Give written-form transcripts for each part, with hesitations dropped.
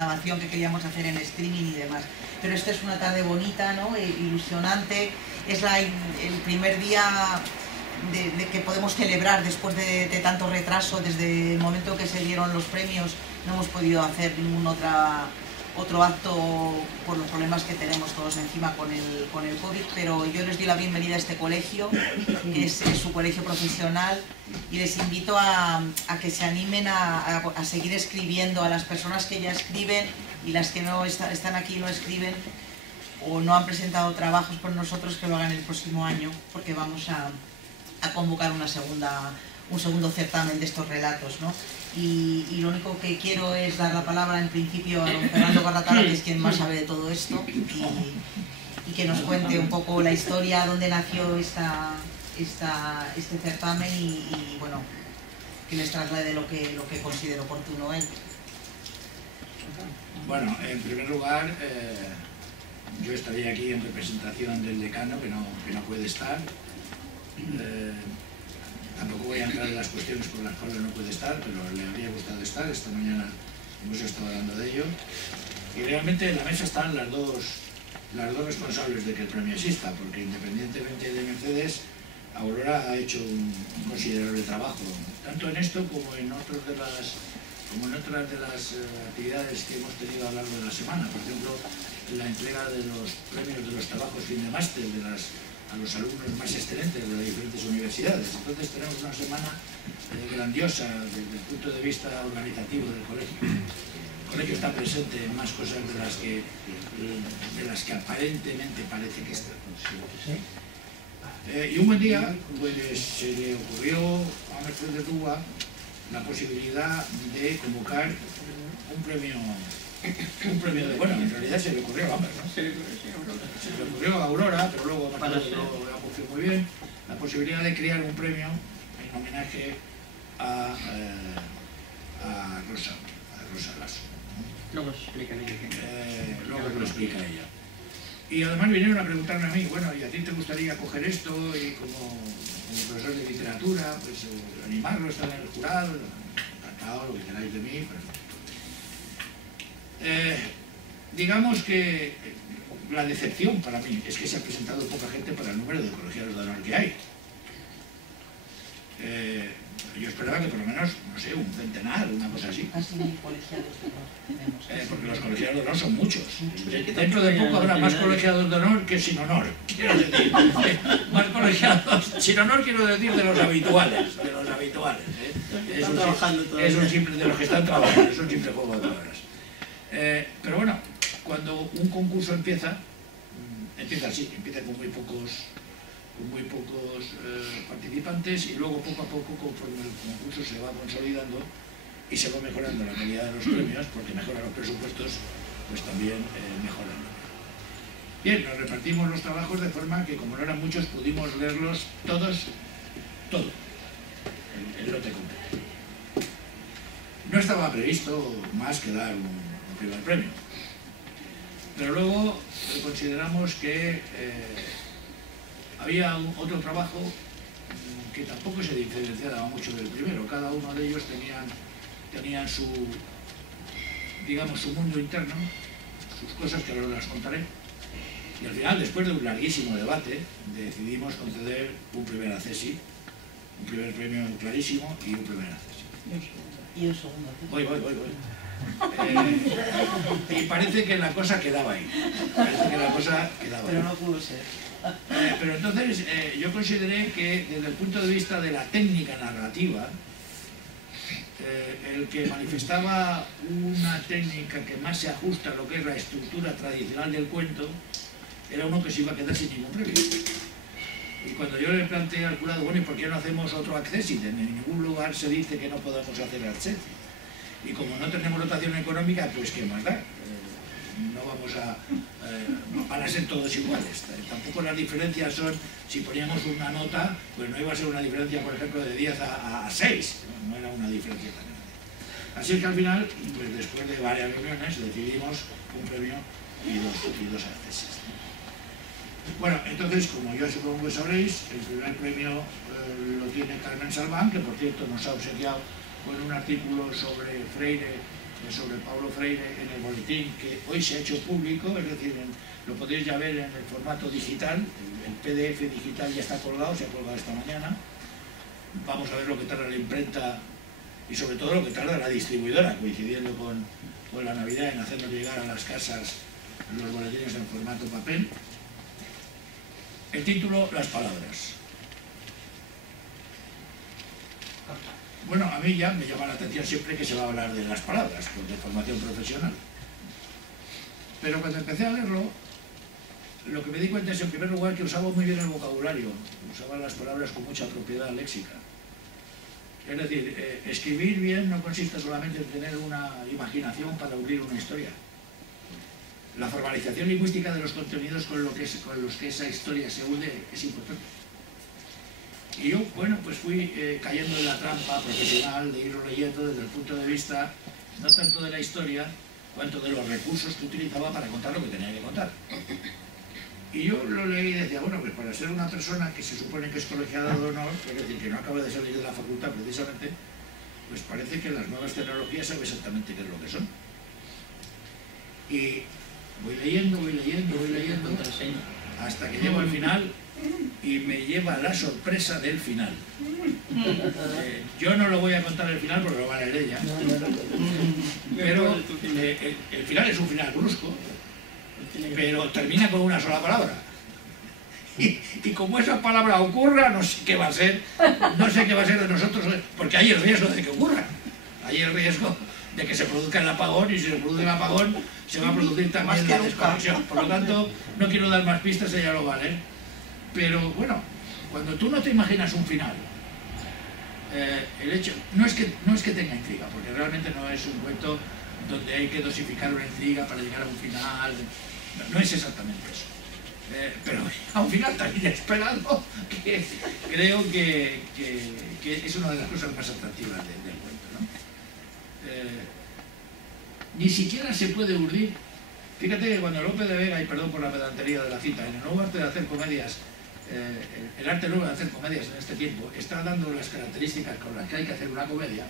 grabación que queríamos hacer en streaming y demás. Pero esta es una tarde bonita, ¿no? Ilusionante. Es el primer día de que podemos celebrar después de tanto retraso. Desde el momento que se dieron los premios no hemos podido hacer ningún otro acto por los problemas que tenemos todos encima con el COVID, pero yo les doy la bienvenida a este colegio, que es su colegio profesional, y les invito a que se animen a seguir escribiendo, a las personas que ya escriben y las que no están aquí y no escriben o no han presentado trabajos por nosotros, que lo hagan el próximo año, porque vamos a convocar un segundo certamen de estos relatos, ¿no? Y lo único que quiero es dar la palabra en principio a don Fernando Garratala, que es quien más sabe de todo esto, y que nos cuente un poco la historia, dónde nació este certamen y bueno, que les traslade lo que considero oportuno él. Bueno, en primer lugar, yo estaría aquí en representación del decano, que no puede estar. Tampoco voy a entrar en las cuestiones por las cuales no puede estar, pero le habría gustado estar. Esta mañana hemos estado hablando de ello. Y realmente en la mesa están las dos responsables de que el premio exista, porque independientemente de Mercedes, Aurora ha hecho un considerable trabajo, tanto en esto como en otras de las actividades que hemos tenido a lo largo de la semana. Por ejemplo, la entrega de los premios de los trabajos fin de máster a los alumnos más excelentes de las diferentes universidades. Entonces tenemos una semana grandiosa desde el punto de vista organizativo del colegio. El colegio está presente en más cosas de las que aparentemente parece que está. Y un buen día pues, se le ocurrió a Mercedes Rúa la posibilidad de convocar un premio de, bueno, en realidad se le ocurrió a Amber, ¿no? Se le ocurrió a Aurora, pero luego lo acogió muy bien, la posibilidad de crear un premio en homenaje a Rosa Lasso. Luego se explica ella. Luego lo explica ella. Y además vinieron a preguntarme a mí, bueno, ¿y a ti te gustaría coger esto? Y como profesor de literatura, pues animarlo, estar en el jurado, encantado, lo que queráis de mí, perfecto. Digamos que la decepción para mí es que se ha presentado poca gente para el número de colegiados de honor que hay. Yo esperaba que por lo menos, no sé, un centenar, una cosa así. Casi 1000 colegiados de honor tenemos. Porque los colegiados de honor son muchos. Dentro de poco habrá más colegiados de honor que sin honor. Quiero decir, más colegiados sin honor, quiero decir, de los habituales. Es un simple, de los que están trabajando, es un simple juego de palabras. Pero bueno, cuando un concurso empieza así, empieza con muy pocos participantes, y luego poco a poco, conforme el concurso se va consolidando y se va mejorando la calidad de los premios, porque mejoran los presupuestos, pues también mejoran. Bien, nos repartimos los trabajos de forma que, como no eran muchos, pudimos leerlos todo, el lote completo. No estaba previsto más que dar un primer premio, pero luego consideramos que había otro trabajo que tampoco se diferenciaba mucho del primero. Cada uno de ellos tenían su mundo interno, sus cosas, que ahora las contaré. Y al final, después de un larguísimo debate, decidimos conceder un primer accesi, un primer premio clarísimo y un primer accesi. Y un segundo. Voy. Y parece que la cosa quedaba ahí. Pero no pudo ser. Pero entonces yo consideré que desde el punto de vista de la técnica narrativa, el que manifestaba una técnica que más se ajusta a lo que es la estructura tradicional del cuento era uno que se iba a quedar sin ningún premio. Y cuando yo le planteé al jurado, bueno, ¿y por qué no hacemos otro accesi? En ningún lugar se dice que no podemos hacer accesi. Y como no tenemos dotación económica, pues ¿qué más da? No vamos van a ser todos iguales. Tampoco las diferencias son, si poníamos una nota, pues no iba a ser una diferencia, por ejemplo, de 10 a 6, no era una diferencia tan grande. Así es que al final, pues después de varias reuniones, decidimos un premio y dos accesis. Bueno, entonces, como yo supongo que sabréis, el primer premio lo tiene Carmen Salván, que por cierto nos ha obsequiado con un artículo sobre Freire sobre Paulo Freire en el boletín que hoy se ha hecho público, es decir, lo podéis ya ver en el formato digital, el PDF digital ya está colgado, se ha colgado esta mañana. Vamos a ver lo que tarda la imprenta y sobre todo lo que tarda la distribuidora, coincidiendo con la Navidad, en hacernos llegar a las casas los boletines en formato papel. El título, las palabras. Bueno, a mí ya me llama la atención siempre que se va a hablar de las palabras, de formación profesional. Pero cuando empecé a leerlo, lo que me di cuenta es, en primer lugar, que usaba muy bien el vocabulario, usaba las palabras con mucha propiedad léxica. Es decir, escribir bien no consiste solamente en tener una imaginación para unir una historia. La formalización lingüística de los contenidos con los que esa historia se une es importante. Y yo, bueno, pues fui cayendo en la trampa profesional de irlo leyendo desde el punto de vista no tanto de la historia, cuanto de los recursos que utilizaba para contar lo que tenía que contar. Y yo lo leí y decía, bueno, pues para ser una persona que se supone que es colegiada de honor, es decir, que no acaba de salir de la facultad precisamente, pues parece que las nuevas tecnologías saben exactamente qué es lo que son. Y voy leyendo, hasta que llego al final y me lleva la sorpresa del final. Yo no lo voy a contar el final porque lo va a leer ella, pero el final es un final brusco, pero termina con una sola palabra. Y como esa palabra ocurra, no sé qué va a ser, de nosotros, porque hay el riesgo de que ocurra, hay el riesgo de que se produzca el apagón, y si se produce el apagón se va a producir también la desconexión. Por lo tanto, no quiero dar más pistas, ella lo vale. Pero bueno, cuando tú no te imaginas un final, el hecho no es que tenga intriga, porque realmente no es un cuento donde hay que dosificar una intriga para llegar a un final, no es exactamente eso. Pero a un final tan inesperado que creo que es una de las cosas más atractivas del cuento, ¿no? Ni siquiera se puede urdir. Fíjate que cuando Lope de Vega, y perdón por la pedantería de la cita, en el nuevo arte de hacer comedias, el arte nuevo de hacer comedias en este tiempo está dando las características con las que hay que hacer una comedia,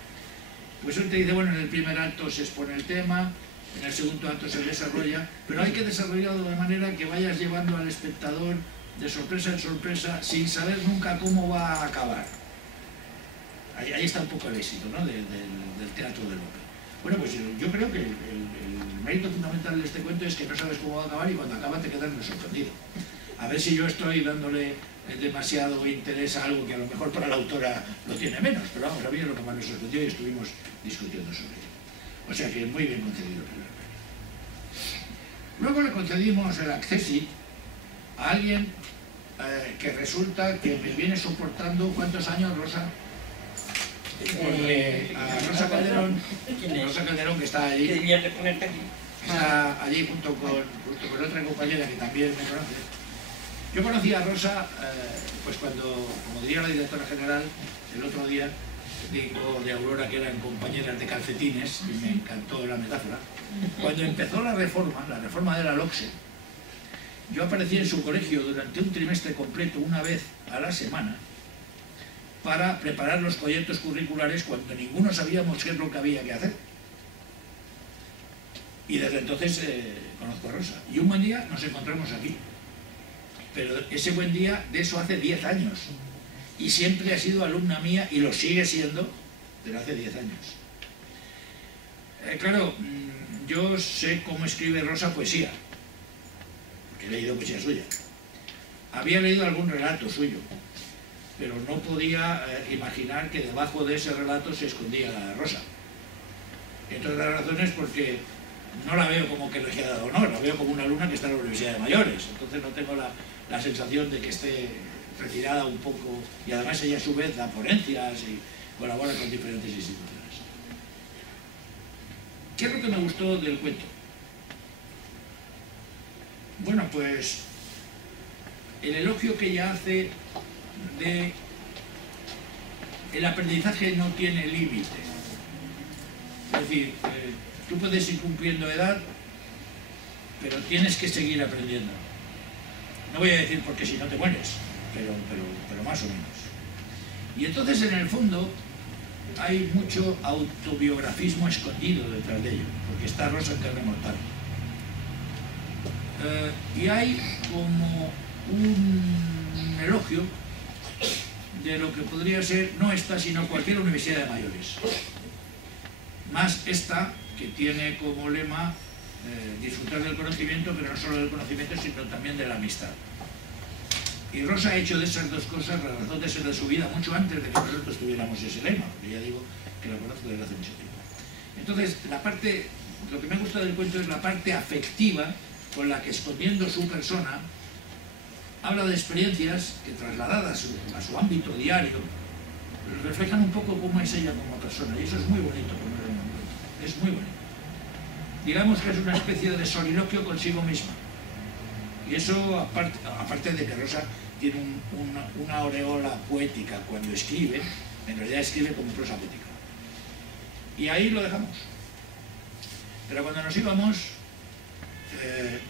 pues él te dice, bueno, en el primer acto se expone el tema, en el segundo acto se desarrolla, pero hay que desarrollarlo de manera que vayas llevando al espectador de sorpresa en sorpresa sin saber nunca cómo va a acabar. Ahí está un poco el éxito, ¿no?, del teatro de Lope. Bueno, pues yo creo que el mérito fundamental de este cuento es que no sabes cómo va a acabar y cuando acaba te quedas sorprendido. A ver si yo estoy dándole demasiado interés a algo que a lo mejor para la autora lo tiene menos, pero vamos, a mí es lo que más me sorprendió y estuvimos discutiendo sobre ello. O sea que muy bien concedido. Luego le concedimos el accessit a alguien que resulta que me viene soportando, ¿cuántos años, Rosa? Porque a Rosa Calderón, que está allí, está allí junto con otra compañera que también me conoce. Yo conocí a Rosa pues cuando, como diría la directora general, el otro día dijo de Aurora que eran compañeras de calcetines, y me encantó la metáfora. Cuando empezó la reforma de la LOCSE, yo aparecí en su colegio durante un trimestre completo, una vez a la semana, para preparar los proyectos curriculares cuando ninguno sabíamos qué es lo que había que hacer. Y desde entonces conozco a Rosa. Y un buen día nos encontramos aquí. Pero ese buen día, de eso hace 10 años. Y siempre ha sido alumna mía y lo sigue siendo desde hace 10 años. Claro, yo sé cómo escribe Rosa poesía, porque he leído poesía suya. Había leído algún relato suyo, pero no podía imaginar que debajo de ese relato se escondía la Rosa. Entre otras razones porque no la veo como que colegiada de honor, la veo como una alumna que está en la Universidad de Mayores, entonces no tengo la sensación de que esté retirada un poco, y además ella a su vez da ponencias y colabora con diferentes instituciones. ¿Qué es lo que me gustó del cuento? Bueno, pues el elogio que ella hace de el aprendizaje no tiene límite. Es decir, tú puedes ir cumpliendo edad, pero tienes que seguir aprendiendo. No voy a decir porque si no te mueres, pero más o menos. Y entonces, en el fondo, hay mucho autobiografismo escondido detrás de ello, porque está Rosa en carne mortal. Y hay como un elogio de lo que podría ser, no esta, sino cualquier universidad de mayores. Más esta, que tiene como lema disfrutar del conocimiento, pero no solo del conocimiento, sino también de la amistad. Y Rosa ha hecho de esas dos cosas la razón de ser de su vida mucho antes de que nosotros tuviéramos ese lema, porque ya digo que la conozco desde hace mucho tiempo. Entonces, lo que me gusta del cuento es la parte afectiva con la que, escondiendo su persona, habla de experiencias que, trasladadas a su ámbito diario, reflejan un poco cómo es ella como persona, y eso es muy bonito, es muy bonito. Digamos que es una especie de soliloquio consigo misma. Y eso, aparte de que Rosa tiene una aureola poética cuando escribe, en realidad escribe como prosa poética. Y ahí lo dejamos. Pero cuando nos íbamos,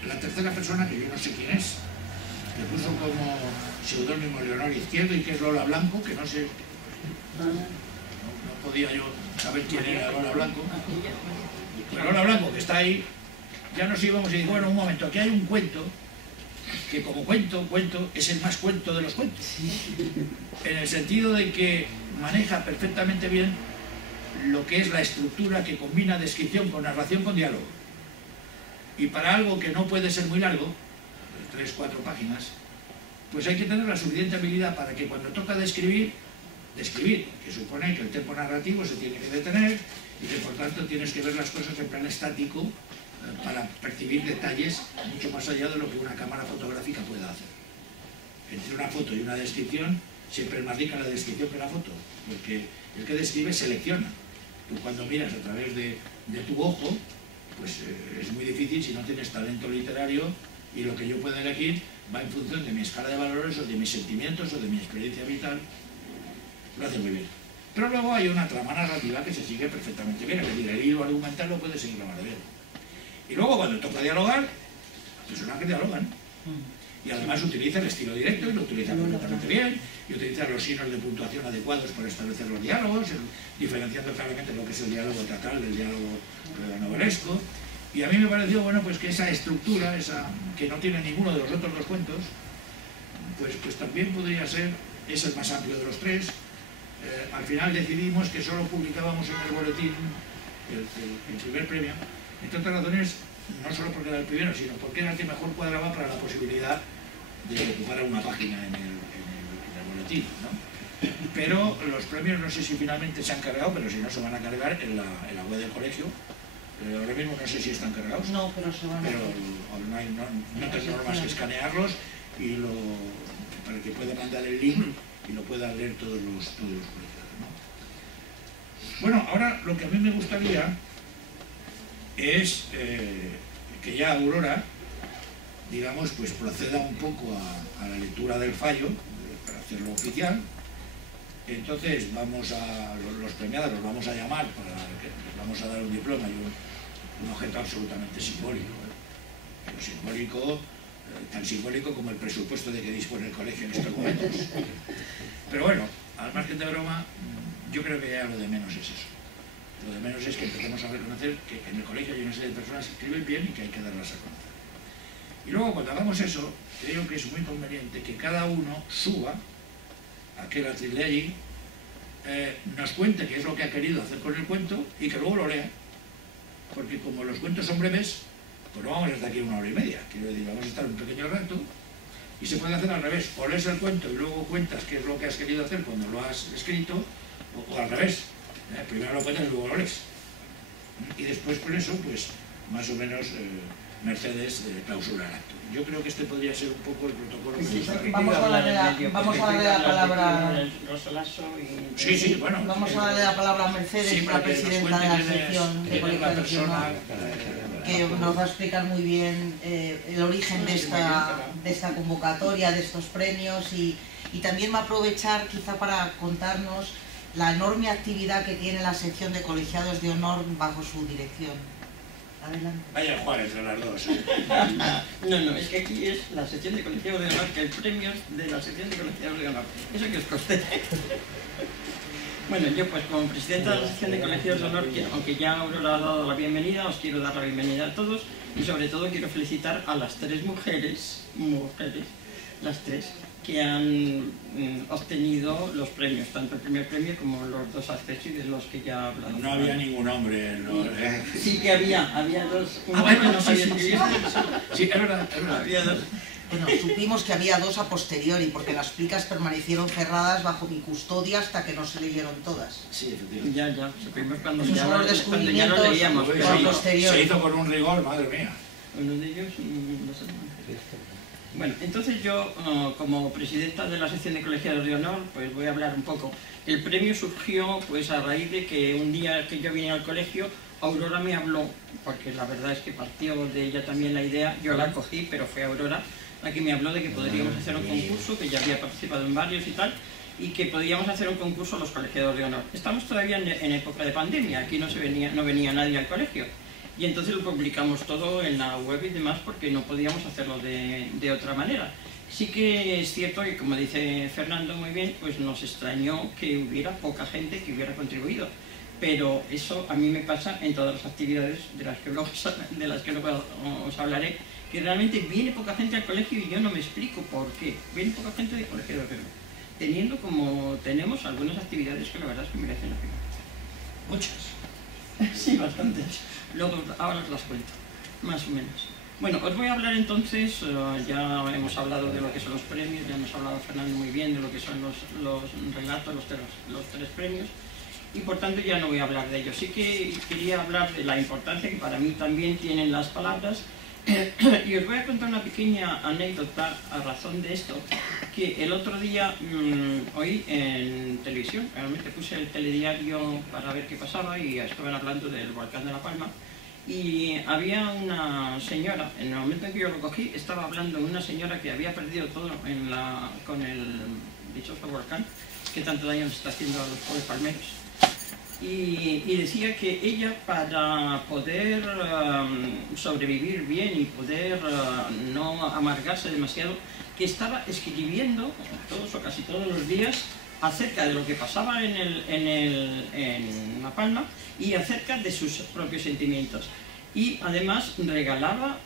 la tercera persona, que yo no sé quién es, que puso como seudónimo Leonor Izquierdo y que es Lola Blanco, que no sé, no podía yo saber quién era Lola Blanco. Pues Lola Blanco, que está ahí, ya nos íbamos y digo, bueno, un momento, aquí hay un cuento que como cuento es el más cuento de los cuentos, en el sentido de que maneja perfectamente bien lo que es la estructura que combina descripción con narración con diálogo. Y para algo que no puede ser muy largo, 3 o 4 páginas, pues hay que tener la suficiente habilidad para que cuando toca describir, que supone que el tiempo narrativo se tiene que detener y que por tanto tienes que ver las cosas en plan estático para percibir detalles mucho más allá de lo que una cámara fotográfica pueda hacer. Entre una foto y una descripción siempre es más rica la descripción que la foto, porque el que describe selecciona. Tú cuando miras a través de tu ojo, pues es muy difícil si no tienes talento literario, y lo que yo pueda elegir va en función de mi escala de valores o de mis sentimientos o de mi experiencia vital. Lo hace muy bien. Pero luego hay una trama narrativa que se sigue perfectamente bien, es decir, el hilo argumental lo puede seguir la madre bien. Y luego cuando toca dialogar, los personajes dialogan. Y además utiliza el estilo directo y lo utiliza perfectamente bien, y utiliza los signos de puntuación adecuados para establecer los diálogos, diferenciando claramente lo que es el diálogo teatral del diálogo novelesco. Y a mí me pareció, bueno, pues que esa estructura, que no tiene ninguno de los otros dos cuentos, pues también podría ser, es el más amplio de los tres. Al final decidimos que solo publicábamos en el boletín el primer premio, entre otras razones, no solo porque era el primero, sino porque era el que mejor cuadraba para la posibilidad de ocupar una página en el boletín, ¿no? Pero los premios no sé si finalmente se han cargado, pero si no se van a cargar en la web del colegio. Ahora mismo no sé si están cargados. No, pero se van a cargar. Pero no tenemos más que escanearlos para que pueda mandar el link y lo puedan leer todos los colegiados, ¿no? Bueno, ahora lo que a mí me gustaría es que ya Aurora, digamos, pues proceda un poco a la lectura del fallo para hacerlo oficial. Entonces los premiados los vamos a llamar, les vamos a dar un diploma y un objeto absolutamente simbólico, pero simbólico, tan simbólico como el presupuesto de que dispone el colegio en estos momentos. Pero bueno, al margen de broma, yo creo que ya lo de menos es eso. Lo de menos es que empecemos a reconocer que en el colegio hay una serie de personas que escriben bien y que hay que darlas a conocer. Y luego, cuando hagamos eso, creo que es muy conveniente que cada uno suba aquel atril de allí, nos cuente qué es lo que ha querido hacer con el cuento y que luego lo lea. Porque como los cuentos son breves, pues no vamos a estar aquí 1 hora y media. Quiero decir, vamos a estar un pequeño rato y se puede hacer al revés. O lees el cuento y luego cuentas qué es lo que has querido hacer cuando lo has escrito, o al revés. Primero lo cuentas y luego lo lees. Y después con eso, pues más o menos Mercedes clausura el acto. Yo creo que este podría ser un poco el protocolo. Vamos a darle la palabra. Sí, bueno. Vamos a darle la palabra a Mercedes, la presidenta de la sección de Colegio Regional, que nos va a explicar muy bien el origen de esta convocatoria, de estos premios, y también va a aprovechar quizá para contarnos la enorme actividad que tiene la sección de colegiados de honor bajo su dirección. Adelante. Vaya Juan entre las dos. No, es que aquí es la sección de colegiados de honor, que el premio es de la sección de colegiados de honor. Eso que os costé. Bueno, yo pues como presidenta de la sección de colegios de honor, aunque ya Aurora ha dado la bienvenida, os quiero dar la bienvenida a todos y sobre todo quiero felicitar a las 3 mujeres, las 3, que han obtenido los premios, tanto el primer premio como los 2 accesos de los que ya he hablado. No había ningún hombre. Sí que había 2. Bueno, no sí, sabía sí, escribir. sí, es verdad. Había 2. Bueno, supimos que había 2 a posteriori, porque las plicas permanecieron cerradas bajo mi custodia hasta que no se leyeron todas. Sí, efectivamente. Ya, supimos cuando Esos ya, son los cuando ya descubrimientos lo leíamos. Pues Pero a posteriori. se hizo con un rigor, madre mía. uno de ellos, no sé. Bueno, entonces yo, como presidenta de la sección de colegiados de honor, pues voy a hablar un poco. El premio surgió pues a raíz de que un día que yo vine al colegio, Aurora me habló, porque la verdad es que partió de ella también la idea, yo la cogí, pero fue Aurora la que me habló de que podríamos hacer un concurso, que ya había participado en varios y tal, y que podíamos hacer un concurso a los colegiados de honor. Estamos todavía en época de pandemia, aquí no venía nadie al colegio. Y entonces lo publicamos todo en la web y demás porque no podíamos hacerlo de otra manera. Sí que es cierto que, como dice Fernando muy bien, pues nos extrañó que hubiera poca gente que hubiera contribuido. Pero eso a mí me pasa en todas las actividades de las que luego os hablaré, que realmente viene poca gente al colegio y yo no me explico por qué. Viene poca gente de colegio de honor, teniendo como tenemos algunas actividades que la verdad es que merecen la pena. Muchas. Sí, bastantes. Luego ahora os las cuento, más o menos. Bueno, os voy a hablar entonces, ya hemos hablado de lo que son los premios, ya nos ha hablado Fernando muy bien de lo que son los relatos, los 3 premios, y por tanto ya no voy a hablar de ellos. Sí que quería hablar de la importancia que para mí también tienen las palabras, y os voy a contar una pequeña anécdota a razón de esto, que el otro día oí en televisión, realmente puse el telediario para ver qué pasaba y estaban hablando del volcán de La Palma, y había una señora, en el momento en que yo lo cogí, estaba hablando una señora que había perdido todo con el dichoso volcán, que tanto daño nos está haciendo a los pobres palmeros. Y decía que ella, para poder sobrevivir bien y poder no amargarse demasiado, que estaba escribiendo todos o casi todos los días acerca de lo que pasaba en La Palma y acerca de sus propios sentimientos. Y además regalaba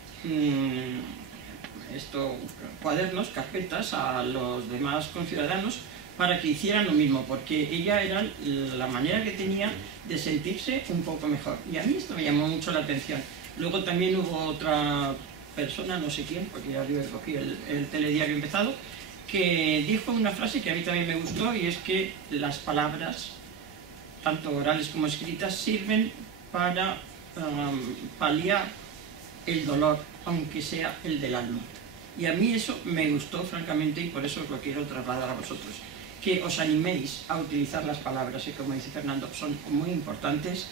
cuadernos, carpetas a los demás conciudadanos para que hicieran lo mismo, porque ella era la manera que tenía de sentirse un poco mejor. Y a mí esto me llamó mucho la atención. Luego también hubo otra persona, no sé quién, porque ya yo cogí el telediario empezado, que dijo una frase que a mí también me gustó, y es que las palabras, tanto orales como escritas, sirven para paliar el dolor, aunque sea el del alma. Y a mí eso me gustó, francamente, y por eso os lo quiero trasladar a vosotros. Que os animéis a utilizar las palabras, y como dice Fernando, son muy importantes,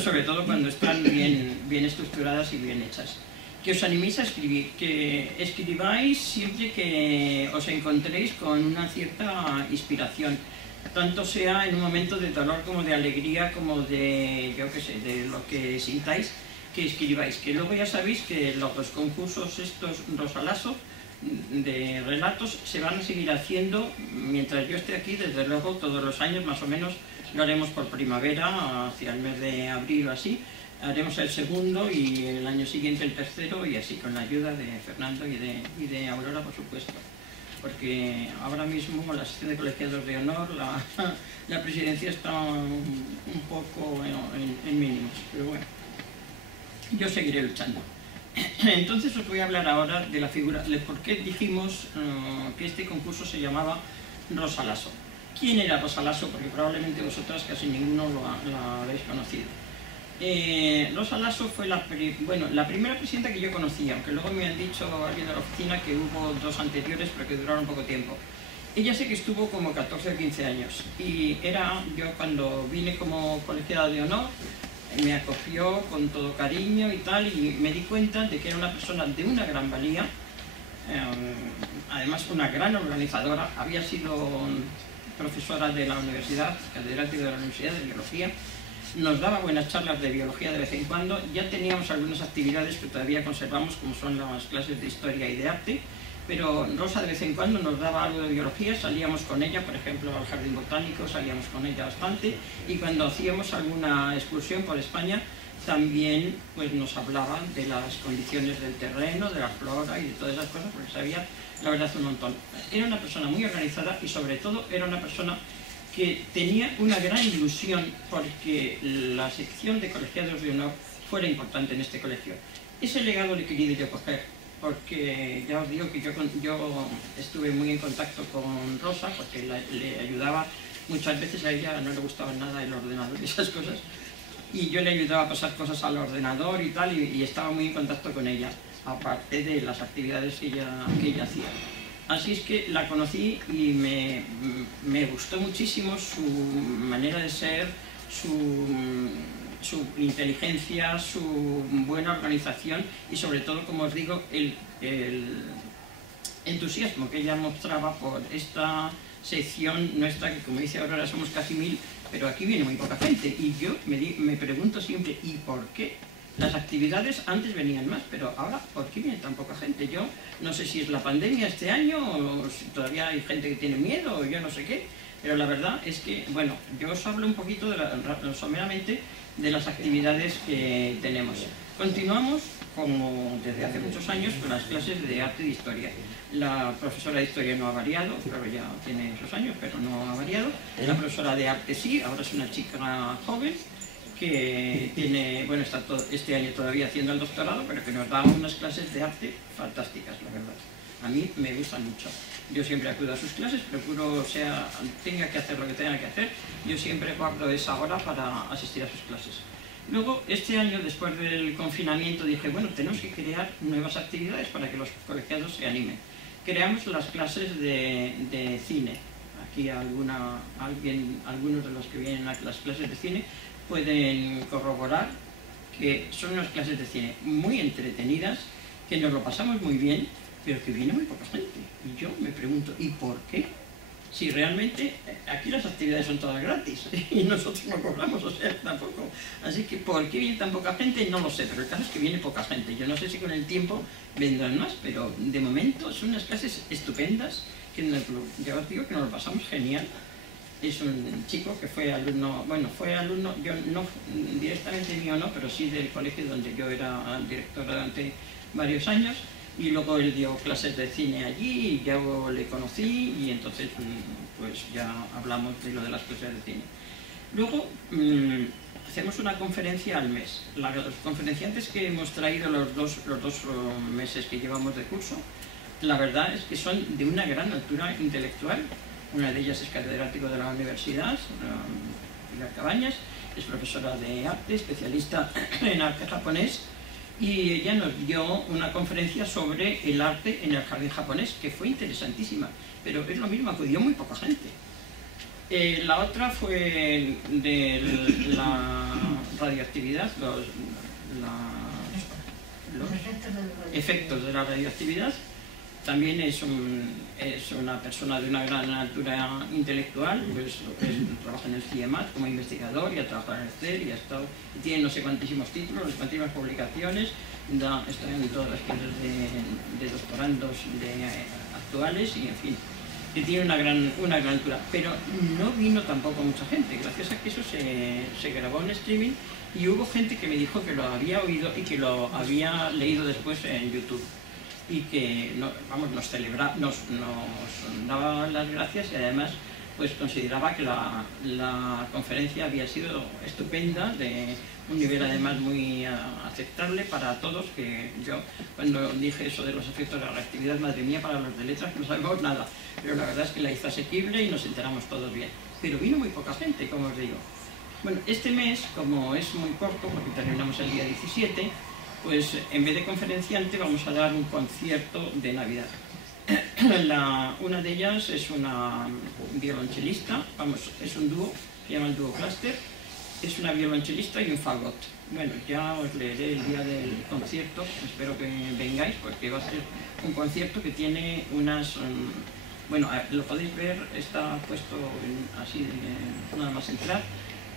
sobre todo cuando están bien estructuradas y bien hechas. Que os animéis a escribir, que escribáis siempre que os encontréis con una cierta inspiración, tanto sea en un momento de dolor como de alegría, como de, yo qué sé, de lo que sintáis, que escribáis. Que luego ya sabéis que los concursos estos Rosa Lasso de relatos se van a seguir haciendo mientras yo esté aquí, desde luego todos los años más o menos. Lo haremos por primavera, hacia el mes de abril o así, haremos el segundo y el año siguiente el tercero, y así con la ayuda de Fernando y de Aurora, por supuesto, porque ahora mismo la sección de colegiados de honor, la presidencia está un poco en mínimos, pero bueno, yo seguiré luchando. Entonces os voy a hablar ahora de la figura, de por qué dijimos que este concurso se llamaba Rosa Lasso. ¿Quién era Rosa Lasso? Porque probablemente vosotras casi ninguno la habéis conocido. Rosa Lasso fue la primera presidenta que yo conocía, aunque luego me han dicho alguien de la oficina que hubo 2 anteriores, pero que duraron poco tiempo. Ella sé que estuvo como 14 o 15 años, y yo cuando vine como colegiada de honor, me acogió con todo cariño y tal, y me di cuenta de que era una persona de una gran valía, además una gran organizadora. Había sido profesora de la universidad, catedrática de la Universidad de Biología, nos daba buenas charlas de biología de vez en cuando. Ya teníamos algunas actividades que todavía conservamos, como son las clases de historia y de arte, pero Rosa de vez en cuando nos daba algo de biología, salíamos con ella, por ejemplo, al jardín botánico, salíamos con ella bastante, y cuando hacíamos alguna excursión por España, también pues, nos hablaban de las condiciones del terreno, de la flora y de todas esas cosas, porque sabía, la verdad, un montón. Era una persona muy organizada y sobre todo era una persona que tenía una gran ilusión porque la sección de colegiados de honor fuera importante en este colegio. Ese legado le he querido yo coger, porque ya os digo que yo estuve muy en contacto con Rosa, porque le ayudaba muchas veces, a ella no le gustaba nada el ordenador y esas cosas, y yo le ayudaba a pasar cosas al ordenador y tal, y estaba muy en contacto con ella, aparte de las actividades que ella hacía. Así es que la conocí y me gustó muchísimo su manera de ser, su inteligencia, su buena organización y sobre todo, como os digo, el entusiasmo que ella mostraba por esta sección nuestra, que como dice Aurora somos casi 1000, pero aquí viene muy poca gente y yo me pregunto siempre, ¿y por qué? Las actividades antes venían más, pero ahora, ¿por qué viene tan poca gente? Yo no sé si es la pandemia este año o si todavía hay gente que tiene miedo o yo no sé qué, pero la verdad es que, bueno, yo os hablo un poquito someramente de las actividades que tenemos. Continuamos, como desde hace muchos años, con las clases de arte y de historia. La profesora de historia no ha variado, claro, ya tiene esos años, pero no ha variado. La profesora de arte sí, ahora es una chica joven, que tiene, bueno, está este año todavía haciendo el doctorado, pero que nos da unas clases de arte fantásticas, la verdad. A mí me gustan mucho. Yo siempre acudo a sus clases, procuro, tenga que hacer lo que tenga que hacer, yo siempre guardo esa hora para asistir a sus clases. Luego, este año, después del confinamiento, dije, bueno, tenemos que crear nuevas actividades para que los colegiados se animen. Creamos las clases de cine. Aquí algunos de los que vienen a las clases de cine pueden corroborar que son unas clases de cine muy entretenidas, que nos lo pasamos muy bien, pero que viene muy poca gente. Y yo me pregunto, ¿y por qué? Si realmente aquí las actividades son todas gratis y nosotros no cobramos, o sea, tampoco. Así que ¿por qué viene tan poca gente? No lo sé, pero el caso es que viene poca gente. Yo no sé si con el tiempo vendrán más, pero de momento son unas clases estupendas, que ya os digo que nos lo pasamos genial. Es un chico que fue alumno, yo no directamente mío no, pero sí del colegio donde yo era director durante varios años, y luego él dio clases de cine allí y ya le conocí y entonces pues ya hablamos de lo de las clases de cine. Luego hacemos una conferencia al mes. Los conferenciantes que hemos traído los dos meses que llevamos de curso, la verdad es que son de una gran altura intelectual. Una de ellas es catedrático de la universidad, Pilar Cabañas, es profesora de arte, especialista en arte japonés, y ella nos dio una conferencia sobre el arte en el jardín japonés, que fue interesantísima, pero es lo mismo, acudió muy poca gente. La otra fue de la radioactividad, los efectos de la radioactividad. También es una persona de una gran altura intelectual, pues trabaja en el CIEMAT como investigador y ha trabajado en el CER y tiene no sé cuantísimos títulos, cuantísimas publicaciones, está en todas las clases de doctorandos actuales y en fin, que tiene una gran altura, pero no vino tampoco mucha gente, gracias a que eso se grabó en streaming y hubo gente que me dijo que lo había oído y que lo había leído después en YouTube. Y que nos daba las gracias y además pues consideraba que la conferencia había sido estupenda, de un nivel además muy aceptable para todos, que yo cuando dije eso de los efectos de la reactividad, madre mía, para los de letras no sabemos nada, pero la verdad es que la hizo asequible y nos enteramos todos bien. Pero vino muy poca gente, como os digo. Bueno, este mes, como es muy corto, porque terminamos el día 17, pues en vez de conferenciante vamos a dar un concierto de Navidad. Una de ellas es una violonchelista, es un dúo, se llama el dúo Cluster, es una violonchelista y un fagot. Bueno, ya os leeré el día del concierto, espero que vengáis porque va a ser un concierto que tiene unas... bueno, lo podéis ver, está puesto así nada más entrar.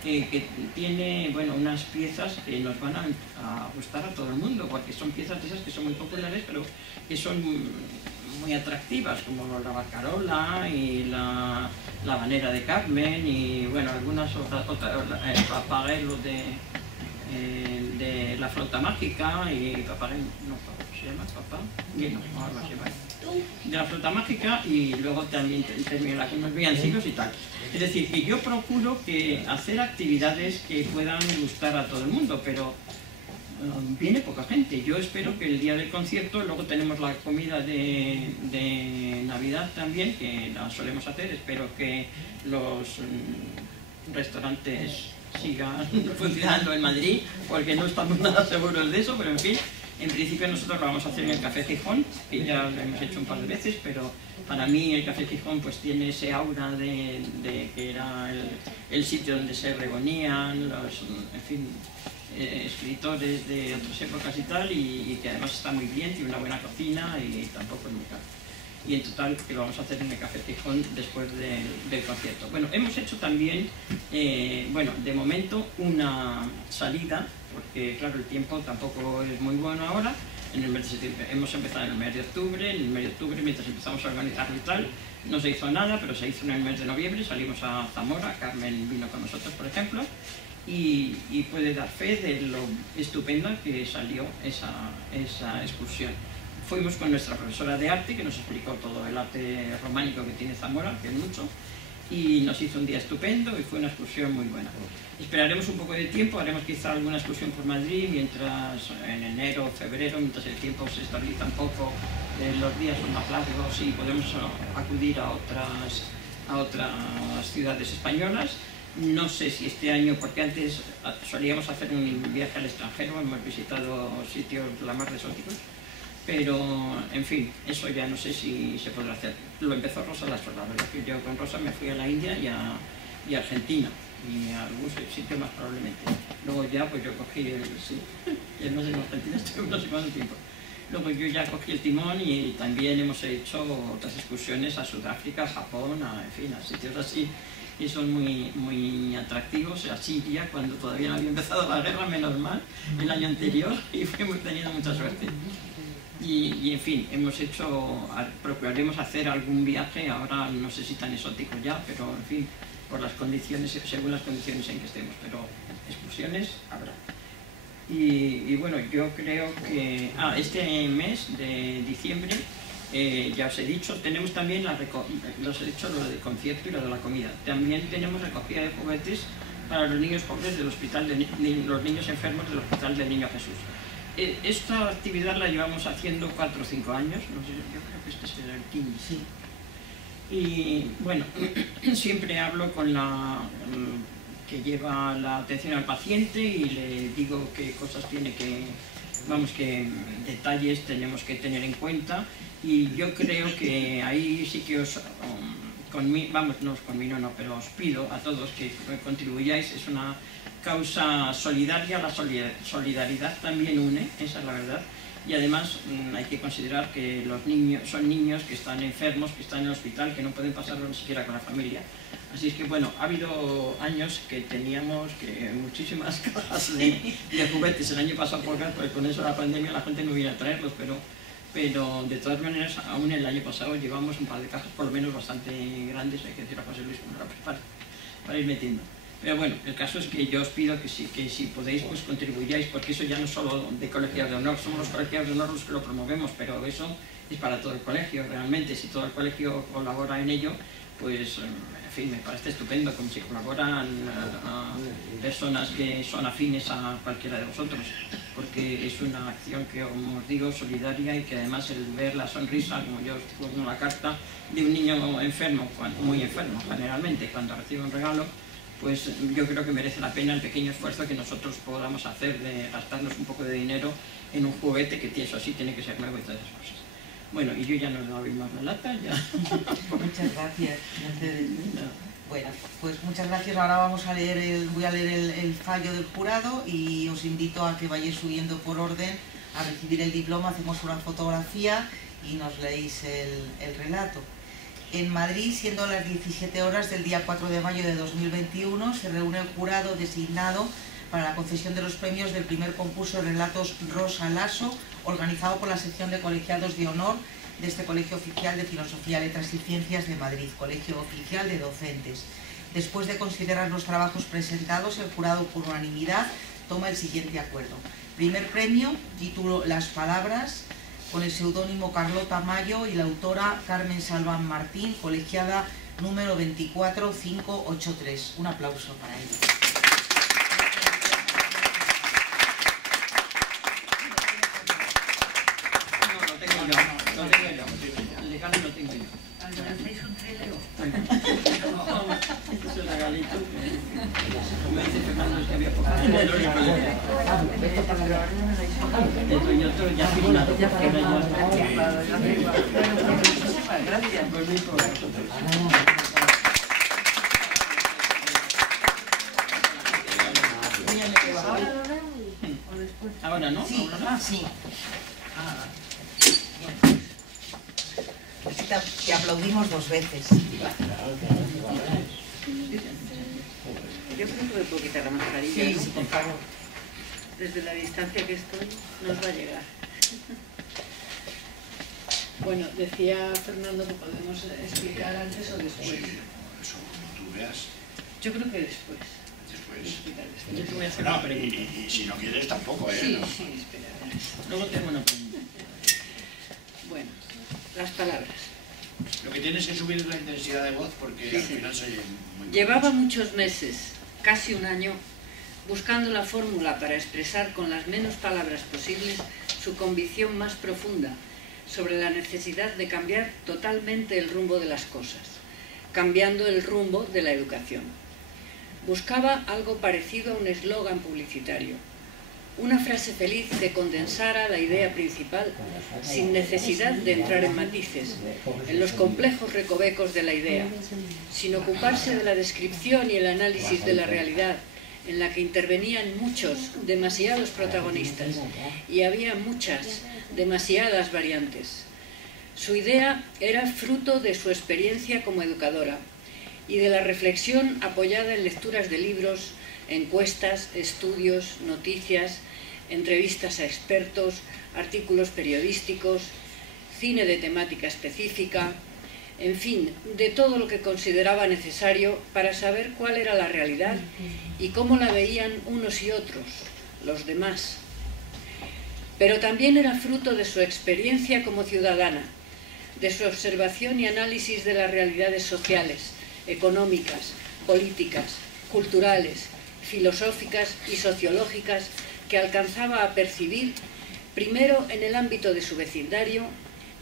Que tiene unas piezas que nos van a gustar a todo el mundo, porque son piezas de esas que son muy populares, pero que son muy atractivas, como la Barcarola y la Habanera de Carmen, y bueno, algunas otras, el papaguelo de la flauta mágica, y papaguelo, no, ¿cómo se llama? Papaguelo, no, algo así, vale. De la flauta mágica, y luego también termino la con los villancicos y tal. Es decir, que yo procuro hacer actividades que puedan gustar a todo el mundo, pero viene poca gente. Yo espero que el día del concierto, luego tenemos la comida de Navidad también, que la solemos hacer. Espero que los restaurantes sigan funcionando en Madrid, porque no estamos nada seguros de eso, pero en fin, en principio nosotros lo vamos a hacer en el Café Gijón, que ya lo hemos hecho un par de veces, pero para mí el Café Gijón pues tiene ese aura de que era el sitio donde se reunían los, en fin, escritores de otras épocas y tal, y que además está muy bien, tiene una buena cocina y tampoco es muy caro. Y en total que lo vamos a hacer en el Café Gijón después del concierto. Bueno, hemos hecho también, bueno, de momento una salida, porque claro, el tiempo tampoco es muy bueno ahora. En el mes de septiembre hemos empezado en el mes de octubre, en el mes de octubre mientras empezamos a organizarlo y tal, no se hizo nada, pero se hizo en el mes de noviembre, salimos a Zamora, Carmen vino con nosotros por ejemplo, y puede dar fe de lo estupenda que salió esa excursión. Fuimos con nuestra profesora de arte, que nos explicó todo el arte románico que tiene Zamora, que es mucho, y nos hizo un día estupendo y fue una excursión muy buena. Esperaremos un poco de tiempo, haremos quizá alguna excursión por Madrid, mientras en enero o febrero, mientras el tiempo se estabiliza un poco, los días son más largos y podemos acudir a otras ciudades españolas. No sé si este año, porque antes solíamos hacer un viaje al extranjero, hemos visitado sitios la mar exóticos, pero en fin, eso ya no sé si se podrá hacer. Lo empezó Rosa Lasso, la verdad que yo con Rosa me fui a la India y a Argentina, y a algún sitio más probablemente. Luego ya pues yo cogí y además en Argentina estuve no sé cuánto tiempo. Luego yo ya cogí el timón y también hemos hecho otras excursiones a Sudáfrica, a Japón, en fin, a sitios así, y son muy atractivos. A Siria, cuando todavía no había empezado la guerra, menos mal, el año anterior, y fuimos teniendo mucha suerte. Y en fin, procuraremos hacer algún viaje, ahora no sé si tan exótico ya, pero en fin, por las condiciones, según las condiciones en que estemos, pero excursiones habrá. Y bueno, yo creo que este mes de diciembre, ya os he dicho, tenemos también los he dicho lo del concierto y lo de la comida. También tenemos recogida de juguetes para los niños pobres del hospital, los niños enfermos del Hospital del Niño Jesús. Esta actividad la llevamos haciendo 4 o 5 años, no sé, yo creo que este será el 15. Y bueno, siempre hablo con la que lleva la atención al paciente y le digo qué cosas tiene que, qué detalles tenemos que tener en cuenta, y yo creo que ahí sí que pero os pido a todos que contribuyáis. Es una causa solidaria, la solidaridad también une, esa es la verdad, y además hay que considerar que los niños son niños que están enfermos, que están en el hospital, que no pueden pasarlo ni siquiera con la familia. Así es que bueno, ha habido años que teníamos muchísimas cajas de juguetes. El año pasado, pues con eso de la pandemia la gente no viene a traerlos, pero de todas maneras, aún el año pasado llevamos un par de cajas, por lo menos bastante grandes. Hay que decir a José Luis que me la prepare para ir metiendo. Pero bueno, el caso es que yo os pido que si podéis, pues contribuyáis, porque eso ya no es solo de colegios de honor, somos los colegios de honor los que lo promovemos, pero eso es para todo el colegio realmente. Si todo el colegio colabora en ello, pues en fin, me parece estupendo, como si colaboran personas que son afines a cualquiera de vosotros, porque es una acción que, como os digo, solidaria, y que además el ver la sonrisa, como yo os pongo la carta, de un niño enfermo, muy enfermo generalmente, cuando recibe un regalo, pues yo creo que merece la pena el pequeño esfuerzo que nosotros podamos hacer de gastarnos un poco de dinero en un juguete que eso sí tiene que ser nuevo y todas esas cosas. Bueno, y yo ya no doy más la lata, ya. Muchas gracias. Bueno, pues muchas gracias. Ahora voy a leer el fallo del jurado, y os invito a que vayáis subiendo por orden a recibir el diploma. Hacemos una fotografía y nos leéis el relato. En Madrid, siendo las 17 horas del día 4 de mayo de 2021, se reúne el jurado designado para la concesión de los premios del primer concurso de relatos Rosa Lasso, organizado por la sección de colegiados de honor de este Colegio Oficial de Filosofía, Letras y Ciencias de Madrid, Colegio Oficial de Docentes. Después de considerar los trabajos presentados, el jurado por unanimidad toma el siguiente acuerdo. Primer premio, título Las Palabras, con el seudónimo Carlota Mayo y la autora Carmen Salván Martín, colegiada número 24583. Un aplauso para ella. No tengo yo. Legal no tengo yo. ¿Hacéis un trileo? Este es el regalito. Me dice Fernando que había cogido. Y otro ya firmado. Gracias. Pues muy por vosotros. ¿Ahora no? Sí, ¿Ahora? sí. Te aplaudimos 2 veces. Yo creo que me puedo quitar la mascarilla, Sí, ¿no? sí, por favor. Desde la distancia que estoy, nos va a llegar. Bueno, decía Fernando que podemos explicar antes o después. Sí, eso como tú veas. Yo creo que después. Después. Yo te voy a hacer No, una pregunta. y si no quieres tampoco, ¿eh? Sí, No. sí, espera. Luego tengo una pregunta. Bueno, las palabras. Lo que tienes que subir es la intensidad de voz porque Sí, al sí. final se oye muy Llevaba muchos meses, casi un año, buscando la fórmula para expresar con las menos palabras posibles su convicción más profunda sobre la necesidad de cambiar totalmente el rumbo de las cosas, cambiando el rumbo de la educación. Buscaba algo parecido a un eslogan publicitario, una frase feliz que condensara la idea principal sin necesidad de entrar en matices, en los complejos recovecos de la idea, sin ocuparse de la descripción y el análisis de la realidad, en la que intervenían muchos, demasiados protagonistas, y había muchas, demasiadas variantes. Su idea era fruto de su experiencia como educadora y de la reflexión apoyada en lecturas de libros, encuestas, estudios, noticias, entrevistas a expertos, artículos periodísticos, cine de temática específica, en fin, de todo lo que consideraba necesario para saber cuál era la realidad y cómo la veían unos y otros, los demás. Pero también era fruto de su experiencia como ciudadana, de su observación y análisis de las realidades sociales, económicas, políticas, culturales, filosóficas y sociológicas que alcanzaba a percibir primero en el ámbito de su vecindario,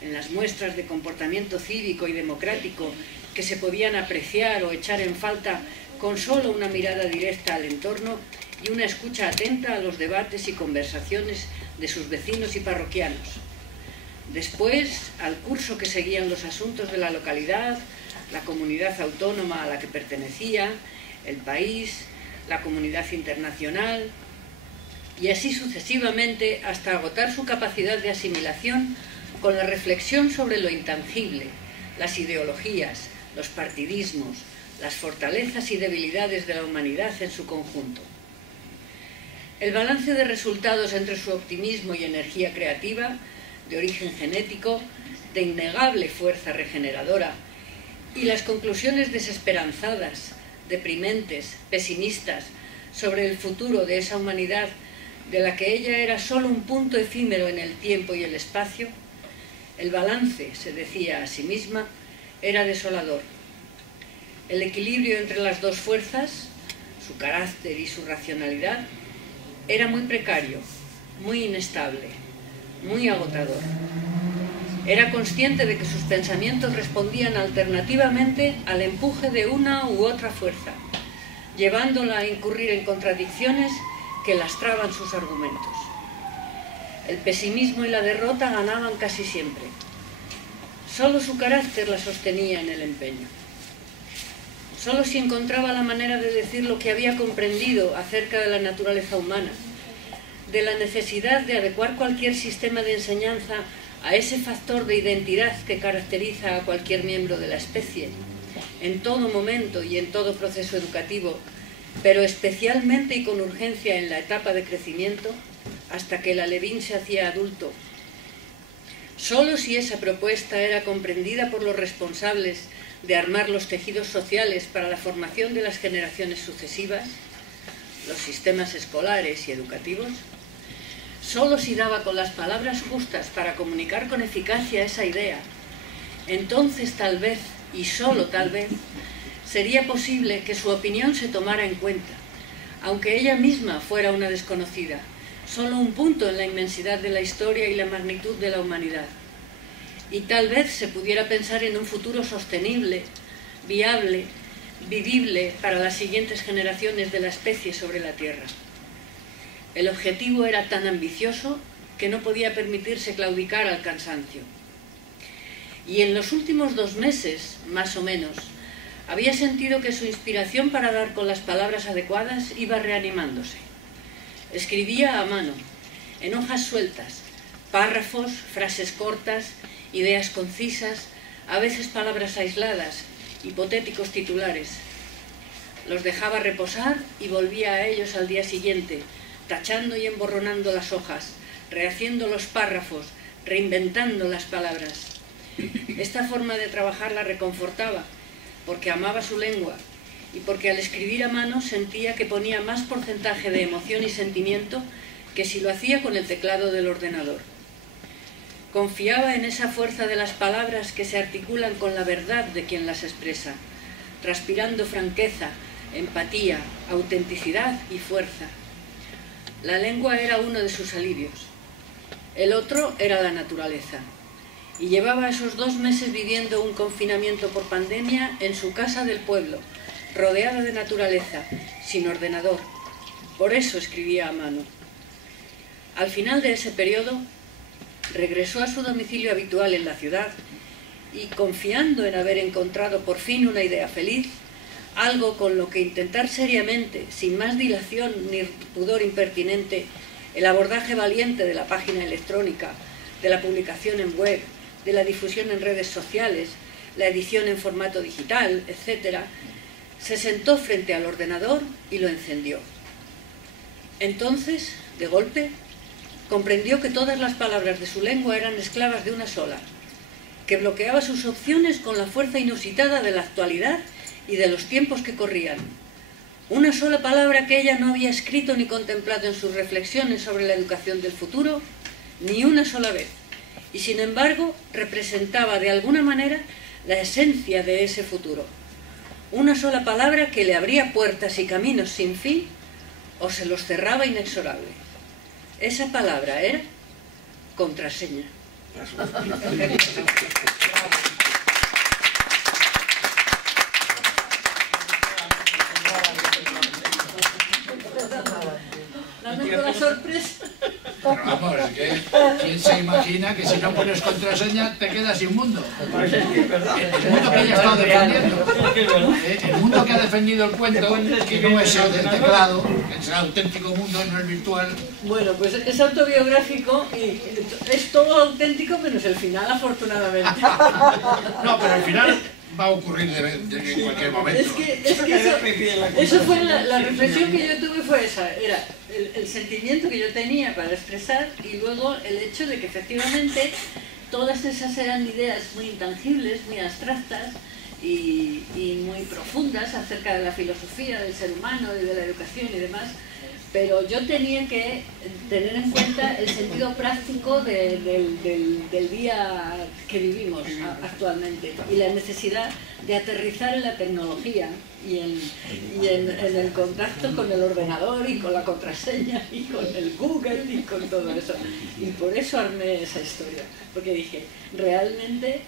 en las muestras de comportamiento cívico y democrático que se podían apreciar o echar en falta con solo una mirada directa al entorno y una escucha atenta a los debates y conversaciones de sus vecinos y parroquianos. Después, al curso que seguían los asuntos de la localidad, la comunidad autónoma a la que pertenecía, el país, la comunidad internacional, y así sucesivamente hasta agotar su capacidad de asimilación con la reflexión sobre lo intangible, las ideologías, los partidismos, las fortalezas y debilidades de la humanidad en su conjunto. El balance de resultados entre su optimismo y energía creativa, de origen genético, de innegable fuerza regeneradora, y las conclusiones desesperanzadas, deprimentes, pesimistas, sobre el futuro de esa humanidad de la que ella era solo un punto efímero en el tiempo y el espacio, el balance, se decía a sí misma, era desolador. El equilibrio entre las dos fuerzas, su carácter y su racionalidad, era muy precario, muy inestable, muy agotador. Era consciente de que sus pensamientos respondían alternativamente al empuje de una u otra fuerza, llevándola a incurrir en contradicciones que lastraban sus argumentos. El pesimismo y la derrota ganaban casi siempre. Solo su carácter la sostenía en el empeño. Solo si encontraba la manera de decir lo que había comprendido acerca de la naturaleza humana, de la necesidad de adecuar cualquier sistema de enseñanza a ese factor de identidad que caracteriza a cualquier miembro de la especie, en todo momento y en todo proceso educativo, pero especialmente y con urgencia en la etapa de crecimiento, hasta que el alevín se hacía adulto. Solo si esa propuesta era comprendida por los responsables de armar los tejidos sociales para la formación de las generaciones sucesivas, los sistemas escolares y educativos, solo si daba con las palabras justas para comunicar con eficacia esa idea, entonces tal vez, y solo tal vez, sería posible que su opinión se tomara en cuenta, aunque ella misma fuera una desconocida, solo un punto en la inmensidad de la historia y la magnitud de la humanidad. Y tal vez se pudiera pensar en un futuro sostenible, viable, vivible para las siguientes generaciones de la especie sobre la Tierra. El objetivo era tan ambicioso que no podía permitirse claudicar al cansancio. Y en los últimos 2 meses, más o menos, había sentido que su inspiración para dar con las palabras adecuadas iba reanimándose. Escribía a mano, en hojas sueltas, párrafos, frases cortas, ideas concisas, a veces palabras aisladas, hipotéticos titulares. Los dejaba reposar y volvía a ellos al día siguiente, tachando y emborronando las hojas, rehaciendo los párrafos, reinventando las palabras. Esta forma de trabajar la reconfortaba, porque amaba su lengua y porque al escribir a mano sentía que ponía más porcentaje de emoción y sentimiento que si lo hacía con el teclado del ordenador. Confiaba en esa fuerza de las palabras que se articulan con la verdad de quien las expresa, transpirando franqueza, empatía, autenticidad y fuerza. La lengua era uno de sus alivios. El otro era la naturaleza. Y llevaba esos 2 meses viviendo un confinamiento por pandemia en su casa del pueblo, rodeada de naturaleza, sin ordenador. Por eso escribía a mano. Al final de ese periodo, regresó a su domicilio habitual en la ciudad y, confiando en haber encontrado por fin una idea feliz, algo con lo que intentar seriamente, sin más dilación ni pudor impertinente, el abordaje valiente de la página electrónica, de la publicación en web, de la difusión en redes sociales, la edición en formato digital, etc., se sentó frente al ordenador y lo encendió. Entonces, de golpe, comprendió que todas las palabras de su lengua eran esclavas de una sola, que bloqueaba sus opciones con la fuerza inusitada de la actualidad y de los tiempos que corrían. Una sola palabra que ella no había escrito ni contemplado en sus reflexiones sobre la educación del futuro, ni una sola vez, y sin embargo representaba de alguna manera la esencia de ese futuro. Una sola palabra que le abría puertas y caminos sin fin o se los cerraba inexorable. Esa palabra era contraseña. La sorpresa. Pero vamos, ¿quién se imagina que si no pones contraseña te quedas sin mundo? Pues es que es verdad. El mundo que ella ha estado defendiendo. El mundo que ha defendido el cuento, que no es el del teclado, es el auténtico mundo, no el virtual. Bueno, pues es autobiográfico y es todo auténtico menos el final, afortunadamente. No, pero al final va a ocurrir en cualquier momento. Es que eso fue la reflexión que yo tuve, fue esa, era el sentimiento que yo tenía para expresar y luego el hecho de que efectivamente todas esas eran ideas muy intangibles, muy abstractas y muy profundas acerca de la filosofía del ser humano y de la educación y demás, pero yo tenía que tener en cuenta el sentido práctico del día que vivimos actualmente y la necesidad de aterrizar en la tecnología y en el contacto con el ordenador y con la contraseña y con el Google y con todo eso. Y por eso armé esa historia, porque dije, realmente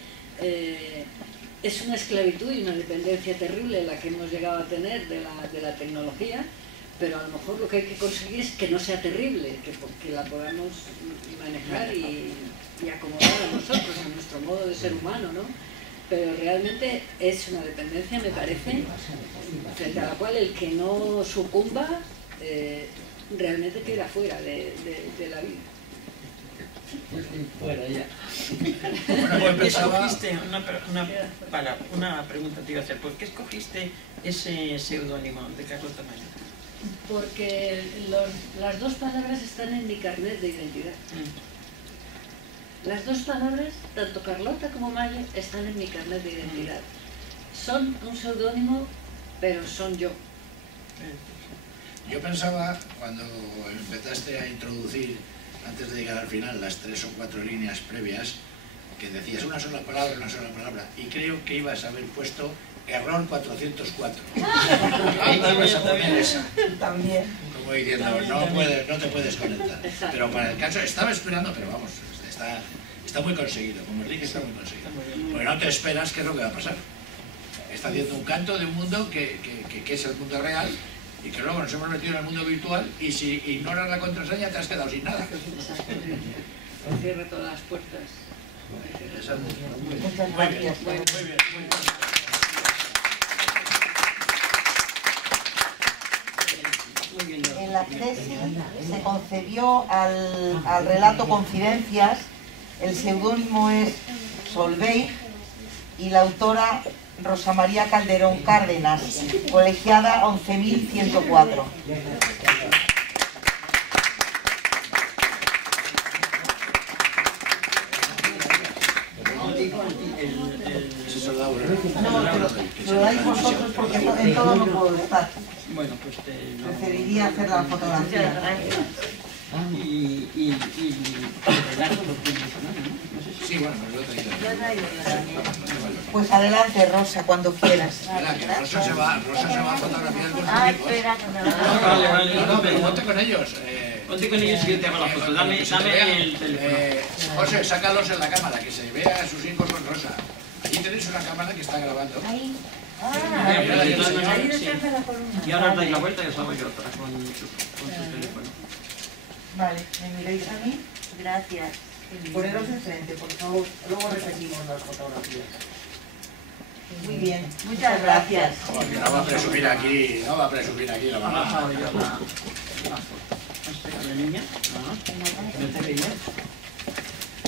es una esclavitud y una dependencia terrible la que hemos llegado a tener de la tecnología, pero a lo mejor lo que hay que conseguir es que no sea terrible, que la podamos manejar y acomodar a nosotros, a nuestro modo de ser humano, ¿no? Pero realmente es una dependencia, me parece, frente a la cual el que no sucumba realmente queda fuera de la vida. Fuera ya. Bueno, pues pensaba... Escogiste una pregunta te iba a hacer. ¿Por qué escogiste ese seudónimo de Carlos Tamayo? Porque las dos palabras están en mi carnet de identidad. Las dos palabras, tanto Carlota como Mayo, están en mi carnet de identidad. Son un seudónimo, pero son yo. Yo pensaba, cuando empezaste a introducir, antes de llegar al final, las 3 o 4 líneas previas, que decías una sola palabra, y creo que ibas a haber puesto error 404. Ahí ibas a poner esa. También. Como diciendo, no te puedes conectar. Pero para el caso, estaba esperando, pero vamos, está muy conseguido, como os dije, está muy conseguido. Porque no te esperas qué es lo que va a pasar. Está haciendo un canto de un mundo que es el mundo real, y que luego nos hemos metido en el mundo virtual, y si ignoras la contraseña te has quedado sin nada. Cierra todas las puertas. Muchas gracias. Muy bien. En la tesis se concedió al relato Confidencias, el seudónimo es Solveig y la autora Rosa María Calderón Cárdenas, colegiada 11.104. No, lo dais vosotros porque en todo no puedo estar. Bueno, pues Preferiría hacer la fotografía. y relato lo que Sí, bueno, pues lo he traído. Pues adelante, Rosa, cuando quieras. Mira, que Rosa se va a fotografiar con sus Ah, hijos. espera, que me va No, pero ponte con ellos. Ponte con ellos y yo te hago la foto. Dame el teléfono. José, sácalos en la cámara, que se vea a sus hijos con Rosa. Allí tenéis una cámara que está grabando. ahí. Y ahora os dais la vuelta y os hago yo otra con su teléfono. Vale, ¿me miráis a mí? Gracias. Poneros enfrente, por favor. Luego repetimos las fotografías. Muy bien, muchas gracias. No va a presumir aquí, la Ahora os mamá. hago yo la foto. Espera, la niña. No te veía. A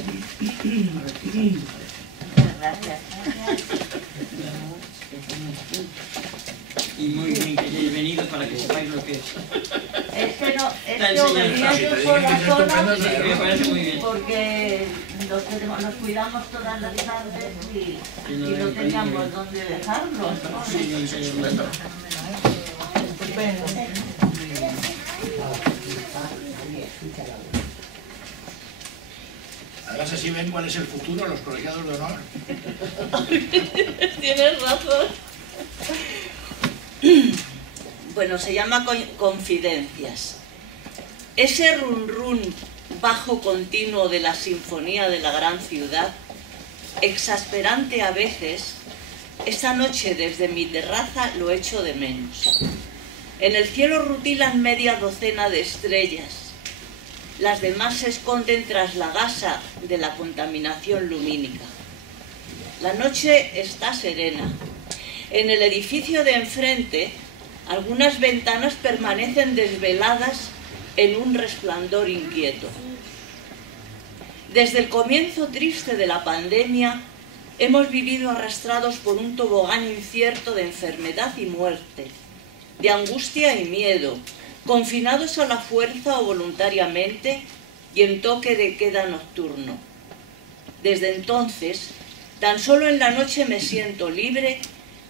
ver qué tal. Muchas gracias. Y muy bien que hayáis venido para que sepáis lo que es. Es que no, La es que venía enseñanza. yo sola sola Sí, me parece muy bien. porque nos cuidamos todas las tardes y no teníamos dónde dejarlos. Sí, yo enseño un rato. Estupendo. Además así ven cuál es el futuro, los colegiados de honor. Tienes razón. Bueno, se llama Confidencias. Ese run run bajo continuo de la sinfonía de la gran ciudad, exasperante a veces, esta noche desde mi terraza lo echo de menos. En el cielo rutilan media docena de estrellas. Las demás se esconden tras la gasa de la contaminación lumínica. La noche está serena. En el edificio de enfrente, algunas ventanas permanecen desveladas en un resplandor inquieto. Desde el comienzo triste de la pandemia, hemos vivido arrastrados por un tobogán incierto de enfermedad y muerte, de angustia y miedo, confinados a la fuerza o voluntariamente y en toque de queda nocturno. Desde entonces, tan solo en la noche me siento libre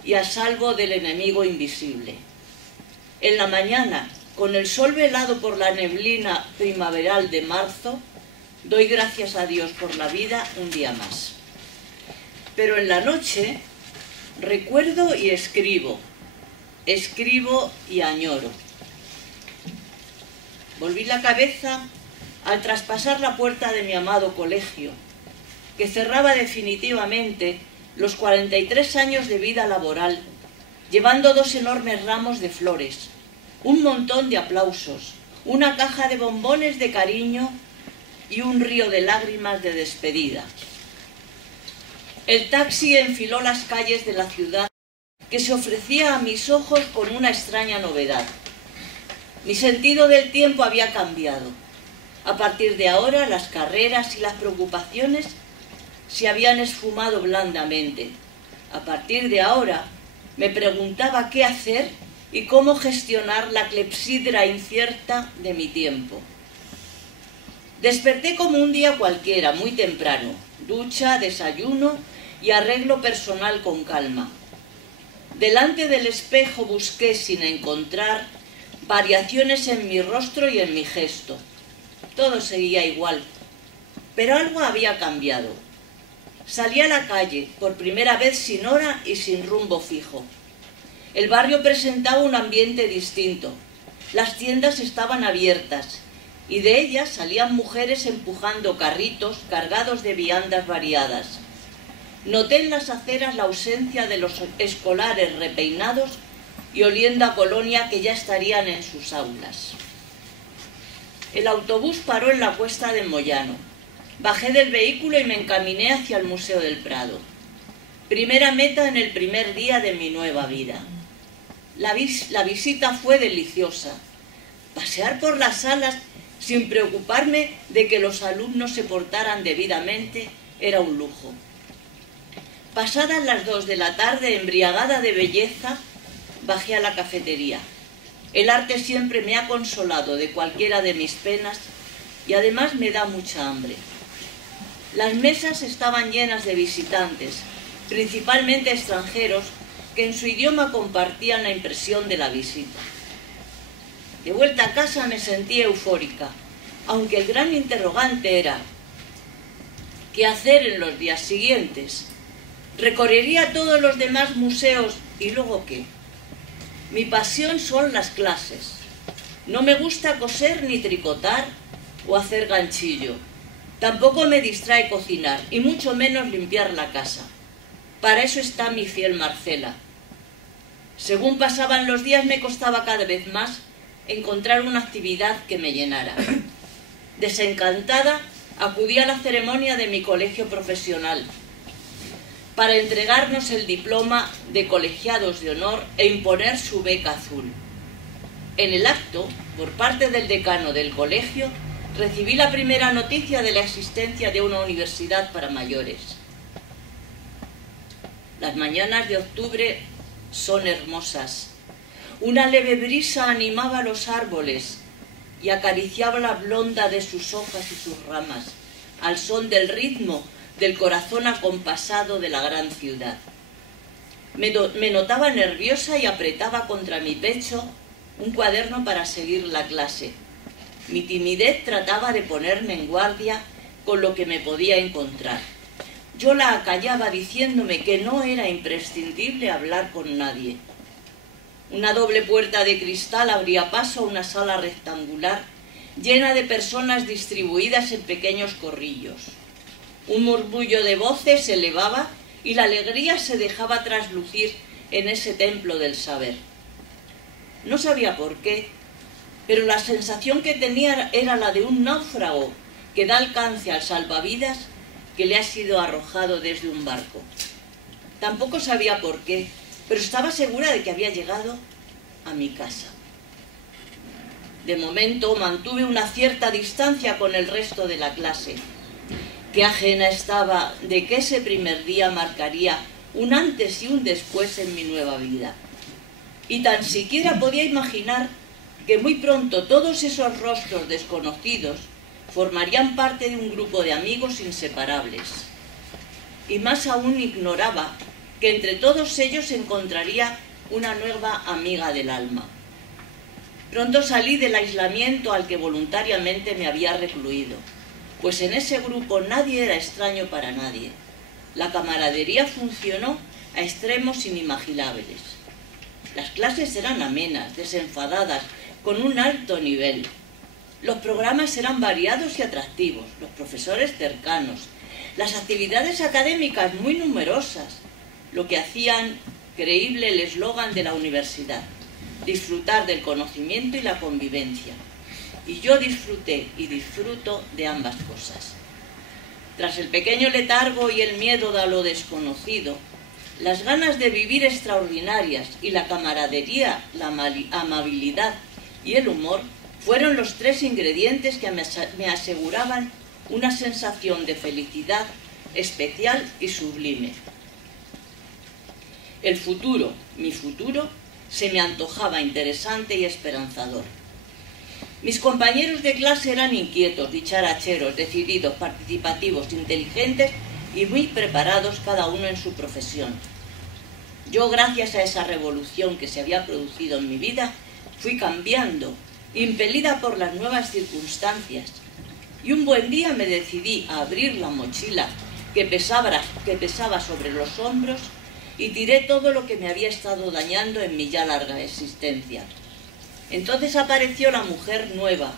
y a salvo del enemigo invisible. En la mañana, con el sol velado por la neblina primaveral de marzo, doy gracias a Dios por la vida un día más. Pero en la noche, recuerdo y escribo y añoro. Volví la cabeza al traspasar la puerta de mi amado colegio, que cerraba definitivamente los 43 años de vida laboral, llevando 2 enormes ramos de flores, un montón de aplausos, una caja de bombones de cariño y un río de lágrimas de despedida. El taxi enfiló las calles de la ciudad, que se ofrecía a mis ojos con una extraña novedad. Mi sentido del tiempo había cambiado. A partir de ahora, las carreras y las preocupaciones se habían esfumado blandamente. A partir de ahora, me preguntaba qué hacer y cómo gestionar la clepsidra incierta de mi tiempo. Desperté como un día cualquiera, muy temprano. Ducha, desayuno y arreglo personal con calma. Delante del espejo busqué, sin encontrar, variaciones en mi rostro y en mi gesto. Todo seguía igual, pero algo había cambiado. Salí a la calle, por primera vez sin hora y sin rumbo fijo. El barrio presentaba un ambiente distinto. Las tiendas estaban abiertas y de ellas salían mujeres empujando carritos cargados de viandas variadas. Noté en las aceras la ausencia de los escolares repeinados y oliendo a colonia que ya estarían en sus aulas. El autobús paró en la Cuesta de Moyano. Bajé del vehículo y me encaminé hacia el Museo del Prado. Primera meta en el primer día de mi nueva vida. La visita fue deliciosa. Pasear por las salas sin preocuparme de que los alumnos se portaran debidamente era un lujo. Pasadas las 2 de la tarde, embriagada de belleza, bajé a la cafetería. El arte siempre me ha consolado de cualquiera de mis penas y además me da mucha hambre. Las mesas estaban llenas de visitantes, principalmente extranjeros, que en su idioma compartían la impresión de la visita. De vuelta a casa me sentí eufórica, aunque el gran interrogante era ¿qué hacer en los días siguientes? ¿Recorrería todos los demás museos y luego qué? Mi pasión son las clases. No me gusta coser ni tricotar o hacer ganchillo. Tampoco me distrae cocinar y mucho menos limpiar la casa. Para eso está mi fiel Marcela. Según pasaban los días me costaba cada vez más encontrar una actividad que me llenara. Desencantada, acudí a la ceremonia de mi colegio profesional para entregarnos el diploma de colegiados de honor e imponer su beca azul. En el acto, por parte del decano del colegio, recibí la primera noticia de la existencia de una universidad para mayores. Las mañanas de octubre son hermosas. Una leve brisa animaba los árboles y acariciaba la blonda de sus hojas y sus ramas, al son del ritmo del corazón acompasado de la gran ciudad. Me notaba nerviosa y apretaba contra mi pecho un cuaderno para seguir la clase. Mi timidez trataba de ponerme en guardia con lo que me podía encontrar. Yo la acallaba diciéndome que no era imprescindible hablar con nadie. Una doble puerta de cristal abría paso a una sala rectangular llena de personas distribuidas en pequeños corrillos. Un murmullo de voces se elevaba y la alegría se dejaba traslucir en ese templo del saber. No sabía por qué, pero la sensación que tenía era la de un náufrago que da alcance al salvavidas que le ha sido arrojado desde un barco. Tampoco sabía por qué, pero estaba segura de que había llegado a mi casa. De momento mantuve una cierta distancia con el resto de la clase. Qué ajena estaba de que ese primer día marcaría un antes y un después en mi nueva vida. Y tan siquiera podía imaginar que muy pronto todos esos rostros desconocidos formarían parte de un grupo de amigos inseparables. Y más aún ignoraba que entre todos ellos encontraría una nueva amiga del alma. Pronto salí del aislamiento al que voluntariamente me había recluido, pues en ese grupo nadie era extraño para nadie. La camaradería funcionó a extremos inimaginables. Las clases eran amenas, desenfadadas, con un alto nivel. Los programas eran variados y atractivos, los profesores cercanos, las actividades académicas muy numerosas, lo que hacían creíble el eslogan de la universidad: disfrutar del conocimiento y la convivencia. Y yo disfruté y disfruto de ambas cosas. Tras el pequeño letargo y el miedo a lo desconocido, las ganas de vivir extraordinarias y la camaradería, la amabilidad y el humor fueron los 3 ingredientes que me aseguraban una sensación de felicidad especial y sublime. El futuro, mi futuro, se me antojaba interesante y esperanzador. Mis compañeros de clase eran inquietos, dicharacheros, decididos, participativos, inteligentes y muy preparados cada uno en su profesión. Yo, gracias a esa revolución que se había producido en mi vida, fui cambiando, impelida por las nuevas circunstancias. Y un buen día me decidí a abrir la mochila que pesaba sobre los hombros y tiré todo lo que me había estado dañando en mi ya larga existencia. Entonces apareció la mujer nueva,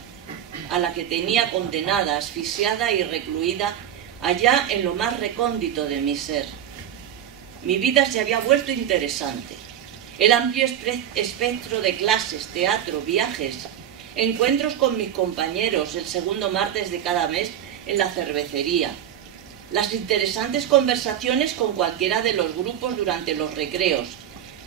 a la que tenía condenada, asfixiada y recluida allá en lo más recóndito de mi ser. Mi vida se había vuelto interesante. El amplio espectro de clases, teatro, viajes, encuentros con mis compañeros el segundo martes de cada mes en la cervecería, las interesantes conversaciones con cualquiera de los grupos durante los recreos,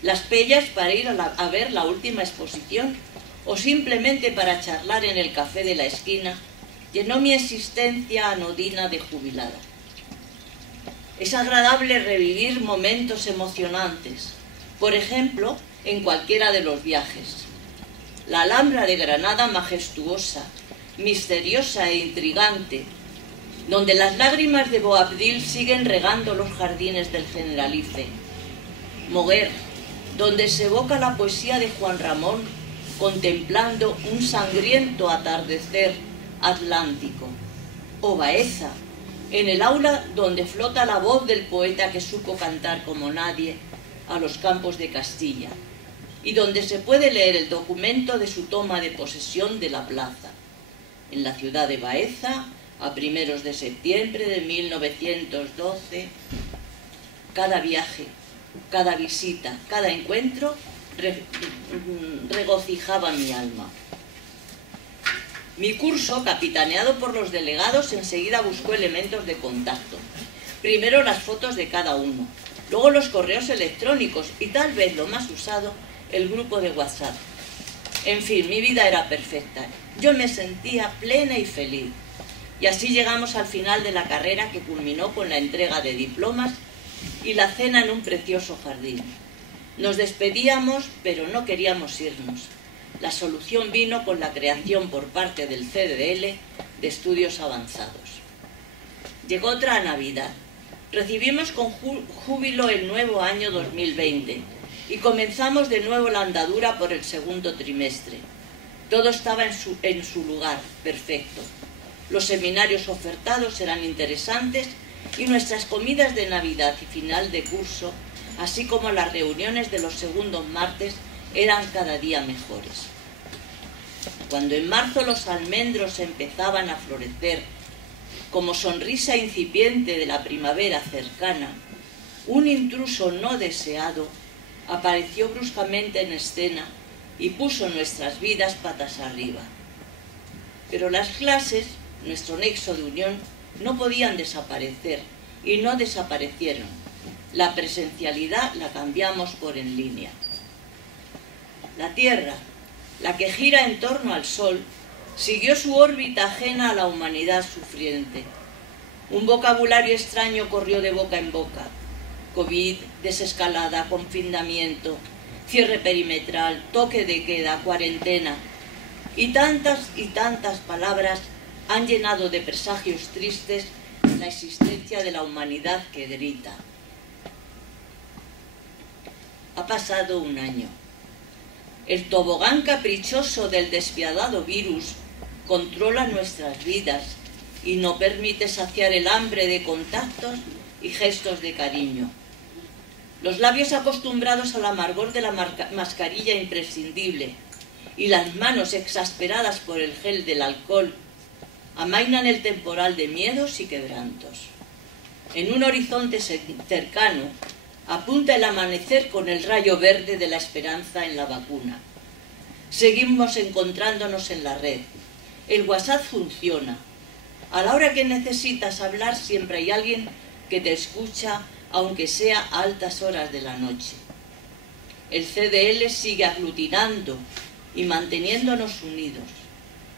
las pellas para ir a ver la última exposición o simplemente para charlar en el café de la esquina, llenó mi existencia anodina de jubilada. Es agradable revivir momentos emocionantes, por ejemplo, en cualquiera de los viajes. La Alhambra de Granada, majestuosa, misteriosa e intrigante, donde las lágrimas de Boabdil siguen regando los jardines del Generalife. Moguer, donde se evoca la poesía de Juan Ramón contemplando un sangriento atardecer atlántico. O Baeza, en el aula donde flota la voz del poeta que supo cantar como nadie a los campos de Castilla, y donde se puede leer el documento de su toma de posesión de la plaza, en la ciudad de Baeza, a primeros de septiembre de 1912. Cada viaje, cada visita, cada encuentro regocijaba mi alma. Mi curso, capitaneado por los delegados, enseguida buscó elementos de contacto. Primero las fotos de cada uno, luego los correos electrónicos y tal vez lo más usado, el grupo de WhatsApp. En fin, mi vida era perfecta. Yo me sentía plena y feliz. Y así llegamos al final de la carrera, que culminó con la entrega de diplomas y la cena en un precioso jardín. Nos despedíamos, pero no queríamos irnos. La solución vino con la creación por parte del CDL de estudios avanzados. Llegó otra Navidad. Recibimos con júbilo el nuevo año 2020 y comenzamos de nuevo la andadura por el segundo trimestre. Todo estaba en su lugar, perfecto. Los seminarios ofertados eran interesantes y nuestras comidas de Navidad y final de curso, así como las reuniones de los segundos martes, eran cada día mejores. Cuando en marzo los almendros empezaban a florecer, como sonrisa incipiente de la primavera cercana, un intruso no deseado apareció bruscamente en escena y puso nuestras vidas patas arriba. Pero las clases, nuestro nexo de unión, no podían desaparecer y no desaparecieron. La presencialidad la cambiamos por en línea. La Tierra, la que gira en torno al Sol, siguió su órbita ajena a la humanidad sufriente. Un vocabulario extraño corrió de boca en boca. COVID, desescalada, confinamiento, cierre perimetral, toque de queda, cuarentena. Y tantas palabras han llenado de presagios tristes la existencia de la humanidad que grita. Ha pasado un año. El tobogán caprichoso del despiadado virus controla nuestras vidas y no permite saciar el hambre de contactos y gestos de cariño. Los labios acostumbrados al amargor de la mascarilla imprescindible y las manos exasperadas por el gel del alcohol amainan el temporal de miedos y quebrantos. En un horizonte cercano apunta el amanecer con el rayo verde de la esperanza en la vacuna. Seguimos encontrándonos en la red. El WhatsApp funciona. A la hora que necesitas hablar siempre hay alguien que te escucha, aunque sea a altas horas de la noche. El CDL sigue aglutinando y manteniéndonos unidos.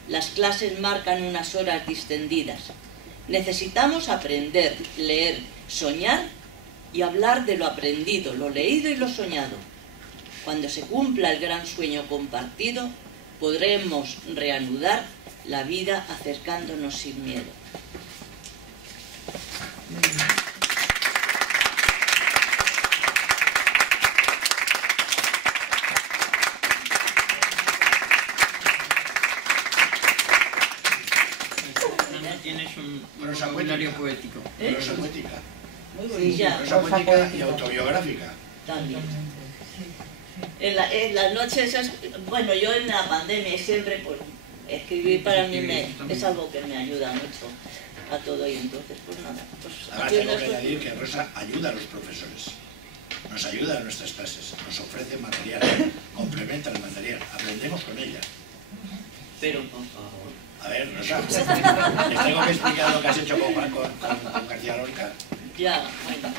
Las clases marcan unas horas distendidas. Necesitamos aprender, leer, soñar y hablar de lo aprendido, lo leído y lo soñado. Cuando se cumpla el gran sueño compartido, podremos reanudar la vida acercándonos sin miedo. Tienes un Prosa vocabulario poética. poético. Prosa poética. Muy Sí, bonita. Prosa poética y autobiográfica. También. En las noches, bueno, yo en la pandemia siempre, pues, escribir para mí es algo que me ayuda mucho a todo, y entonces, pues nada. Pues, Además, tengo que añadir que Rosa ayuda a los profesores, nos ayuda en nuestras clases, nos ofrece material, complementa el material, aprendemos con ella. Pero, por favor. A ver, Rosa, les tengo que explicar lo que has hecho con García Lorca. Ya, bueno.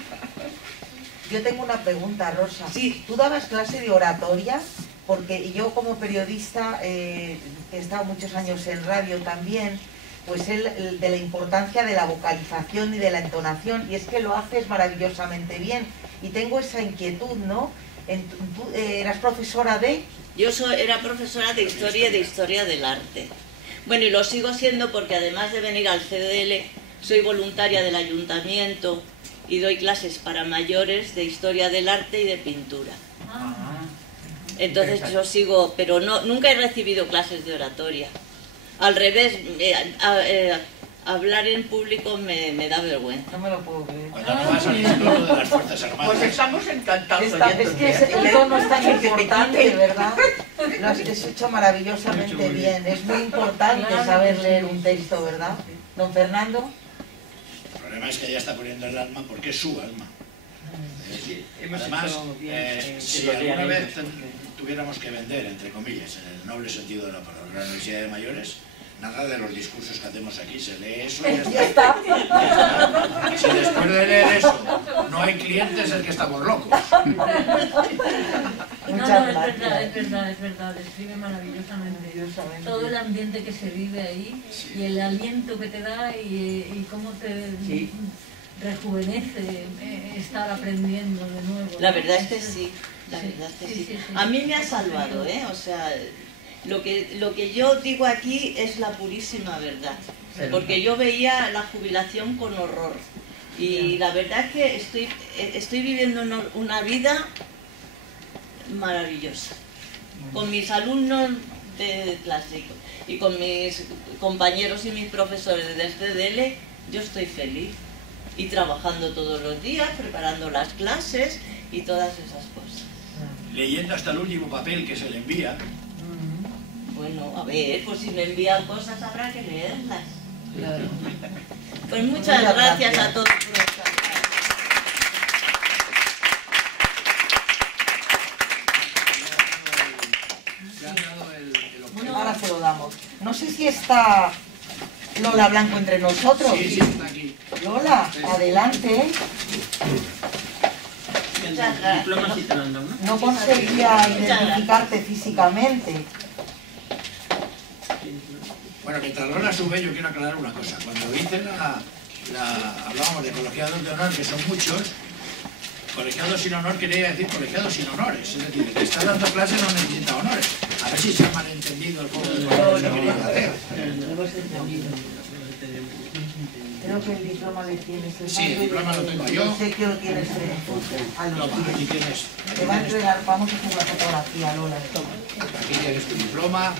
Yo tengo una pregunta, Rosa. Sí. ¿Tú dabas clase de oratoria? Porque yo como periodista, que he estado muchos años en radio también, pues el de la importancia de la vocalización y de la entonación, y es que lo haces maravillosamente bien. Y tengo esa inquietud, ¿no? ¿Tú eras profesora de...? Yo era profesora de historia y de historia del arte. Bueno, y lo sigo siendo porque además de venir al CDL, soy voluntaria del ayuntamiento y doy clases para mayores de historia del arte y de pintura. Entonces yo sigo, pero nunca he recibido clases de oratoria. Al revés, hablar en público me da vergüenza. No me lo puedo creer. Cuando no vas al Instituto de las Fuerzas Armadas. Pues estamos encantados. Es que el tono es tan importante, ¿verdad? Lo has hecho maravillosamente bien. Es muy importante saber leer un texto, ¿verdad? Don Fernando. El problema es que ella está poniendo el alma porque es su alma. Hemos Además, hecho bien, si alguna vez tuviéramos que vender, entre comillas, en el noble sentido de la palabra, la Universidad de Mayores, nada de los discursos que hacemos aquí, se lee eso y ya está. Si después de leer eso no hay clientes, es que estamos locos. Muchas es gracias. verdad, describe maravillosamente todo el ambiente que se vive ahí, y el aliento que te da, y cómo te rejuvenece estar aprendiendo de nuevo. La verdad es que sí, la verdad es que sí. A mí me ha salvado, ¿eh? O sea, lo que yo digo aquí es la purísima verdad, porque yo veía la jubilación con horror, y la verdad es que estoy viviendo una vida maravillosa, con mis alumnos de clásico y con mis compañeros y mis profesores del CDL. Yo estoy feliz y trabajando todos los días, preparando las clases y todas esas cosas. Leyendo hasta el último papel que se le envía. Bueno, a ver, pues si me envían cosas habrá que leerlas. Pues muchas gracias a todos por estar. Ahora se lo damos. No sé si está Lola Blanco entre nosotros. Sí, está aquí. Lola, adelante. Diplomas sí te lo han dado, ¿no? No conseguía identificarte físicamente. Bueno, mientras Lola sube, yo quiero aclarar una cosa. Cuando hice hablábamos de colegiados de honor, que son muchos, colegiados sin honor quería decir colegiados sin honores. Es decir, el que está dando clase no necesita honores. A ver si se ha malentendido el juego de palabras que quería hacer. Creo que el diploma le tienes. Sí, el diploma lo tengo yo. Sé que lo tienes a los Toma, aquí pies. tienes, Te va a entregar, vamos a hacer la fotografía, Lola. Toma. aquí tienes tu diploma.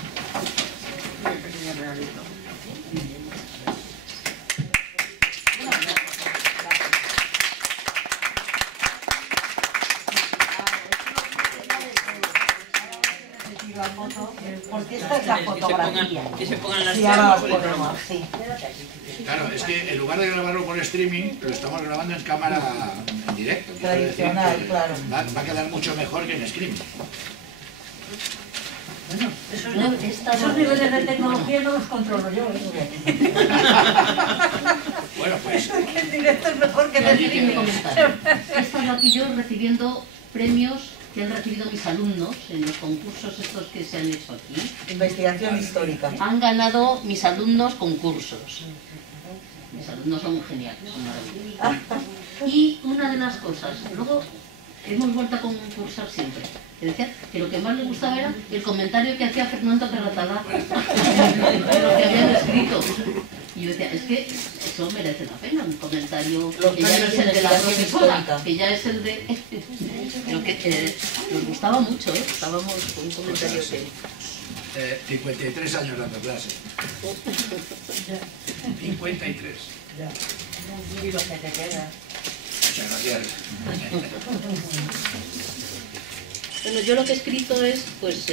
La foto, porque esta es la fotografía. Que se pongan las Sí, ahora las piernas. ponemos, sí. Claro, es que en lugar de grabarlo por streaming, lo estamos grabando en cámara en directo. Quiero decir Tradicional, que claro. va a quedar mucho mejor que en streaming. Esos niveles de tecnología no los controlo yo. Bueno, pues El directo es mejor que el allí streaming. tienes. He estado aquí yo recibiendo premios que han recibido mis alumnos en los concursos estos que se han hecho aquí. Investigación histórica. Han ganado mis alumnos concursos. Mis alumnos son geniales, son maravillosos. Y una de las cosas, luego hemos vuelto a concursar siempre. Que decía que lo que más le gustaba era el comentario que hacía Fernando Carratalá de lo que habían escrito. Y yo decía, es que eso merece la pena, un comentario que ya no es el de la profesora, que ya es el de... Pero que nos gustaba mucho, estábamos con un comentario que... 53 años dando clase. 53. Y lo que te queda. Muchas gracias. Bueno, yo lo que he escrito es, pues,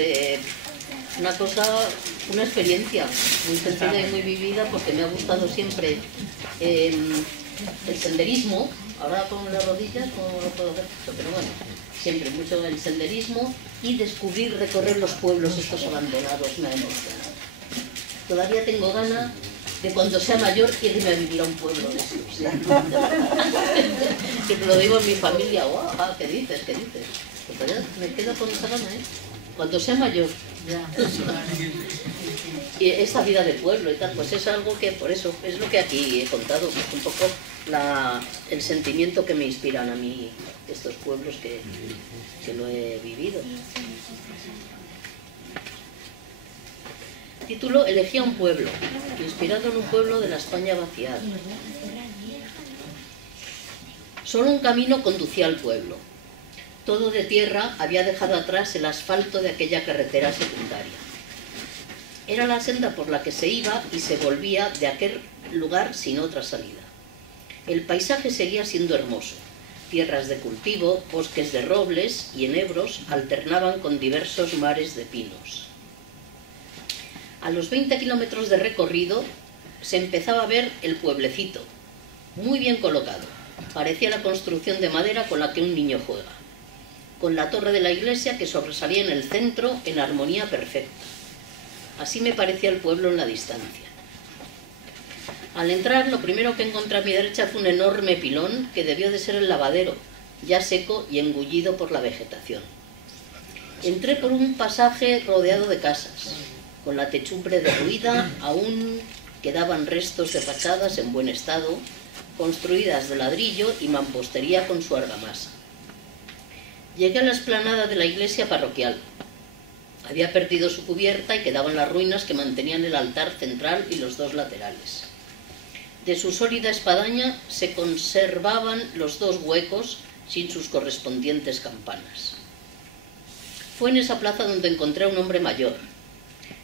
una cosa, una experiencia muy sencilla y muy vivida, porque me ha gustado siempre el senderismo. Ahora con las rodillas no lo puedo ver, pero bueno, siempre mucho el senderismo y descubrir, recorrer los pueblos estos abandonados me ha emocionado. Todavía tengo ganas de cuando sea mayor irme a vivir a un pueblo de estos. Que te lo digo en mi familia, guau, ¿qué dices? ¿Qué dices? Pues todavía me quedo con esa gana, cuando sea mayor. Y esta vida de pueblo y tal, pues es algo que, por eso, es lo que aquí he contado, pues un poco el sentimiento que me inspiran a mí estos pueblos que lo he vivido. Título: Elegía un pueblo, inspirado en un pueblo de la España vaciada. Solo un camino conducía al pueblo. Todo de tierra había dejado atrás el asfalto de aquella carretera secundaria. Era la senda por la que se iba y se volvía de aquel lugar sin otra salida. El paisaje seguía siendo hermoso. Tierras de cultivo, bosques de robles y enebros alternaban con diversos mares de pinos. A los 20 kilómetros de recorrido se empezaba a ver el pueblecito, muy bien colocado. Parecía la construcción de madera con la que un niño juega, con la torre de la iglesia que sobresalía en el centro en armonía perfecta. Así me parecía el pueblo en la distancia. Al entrar, lo primero que encontré a mi derecha fue un enorme pilón que debió de ser el lavadero, ya seco y engullido por la vegetación. Entré por un pasaje rodeado de casas, con la techumbre derruida, aún quedaban restos de fachadas en buen estado, construidas de ladrillo y mampostería con su argamasa. Llegué a la explanada de la iglesia parroquial. Había perdido su cubierta y quedaban las ruinas que mantenían el altar central y los dos laterales. De su sólida espadaña se conservaban los dos huecos sin sus correspondientes campanas. Fue en esa plaza donde encontré a un hombre mayor.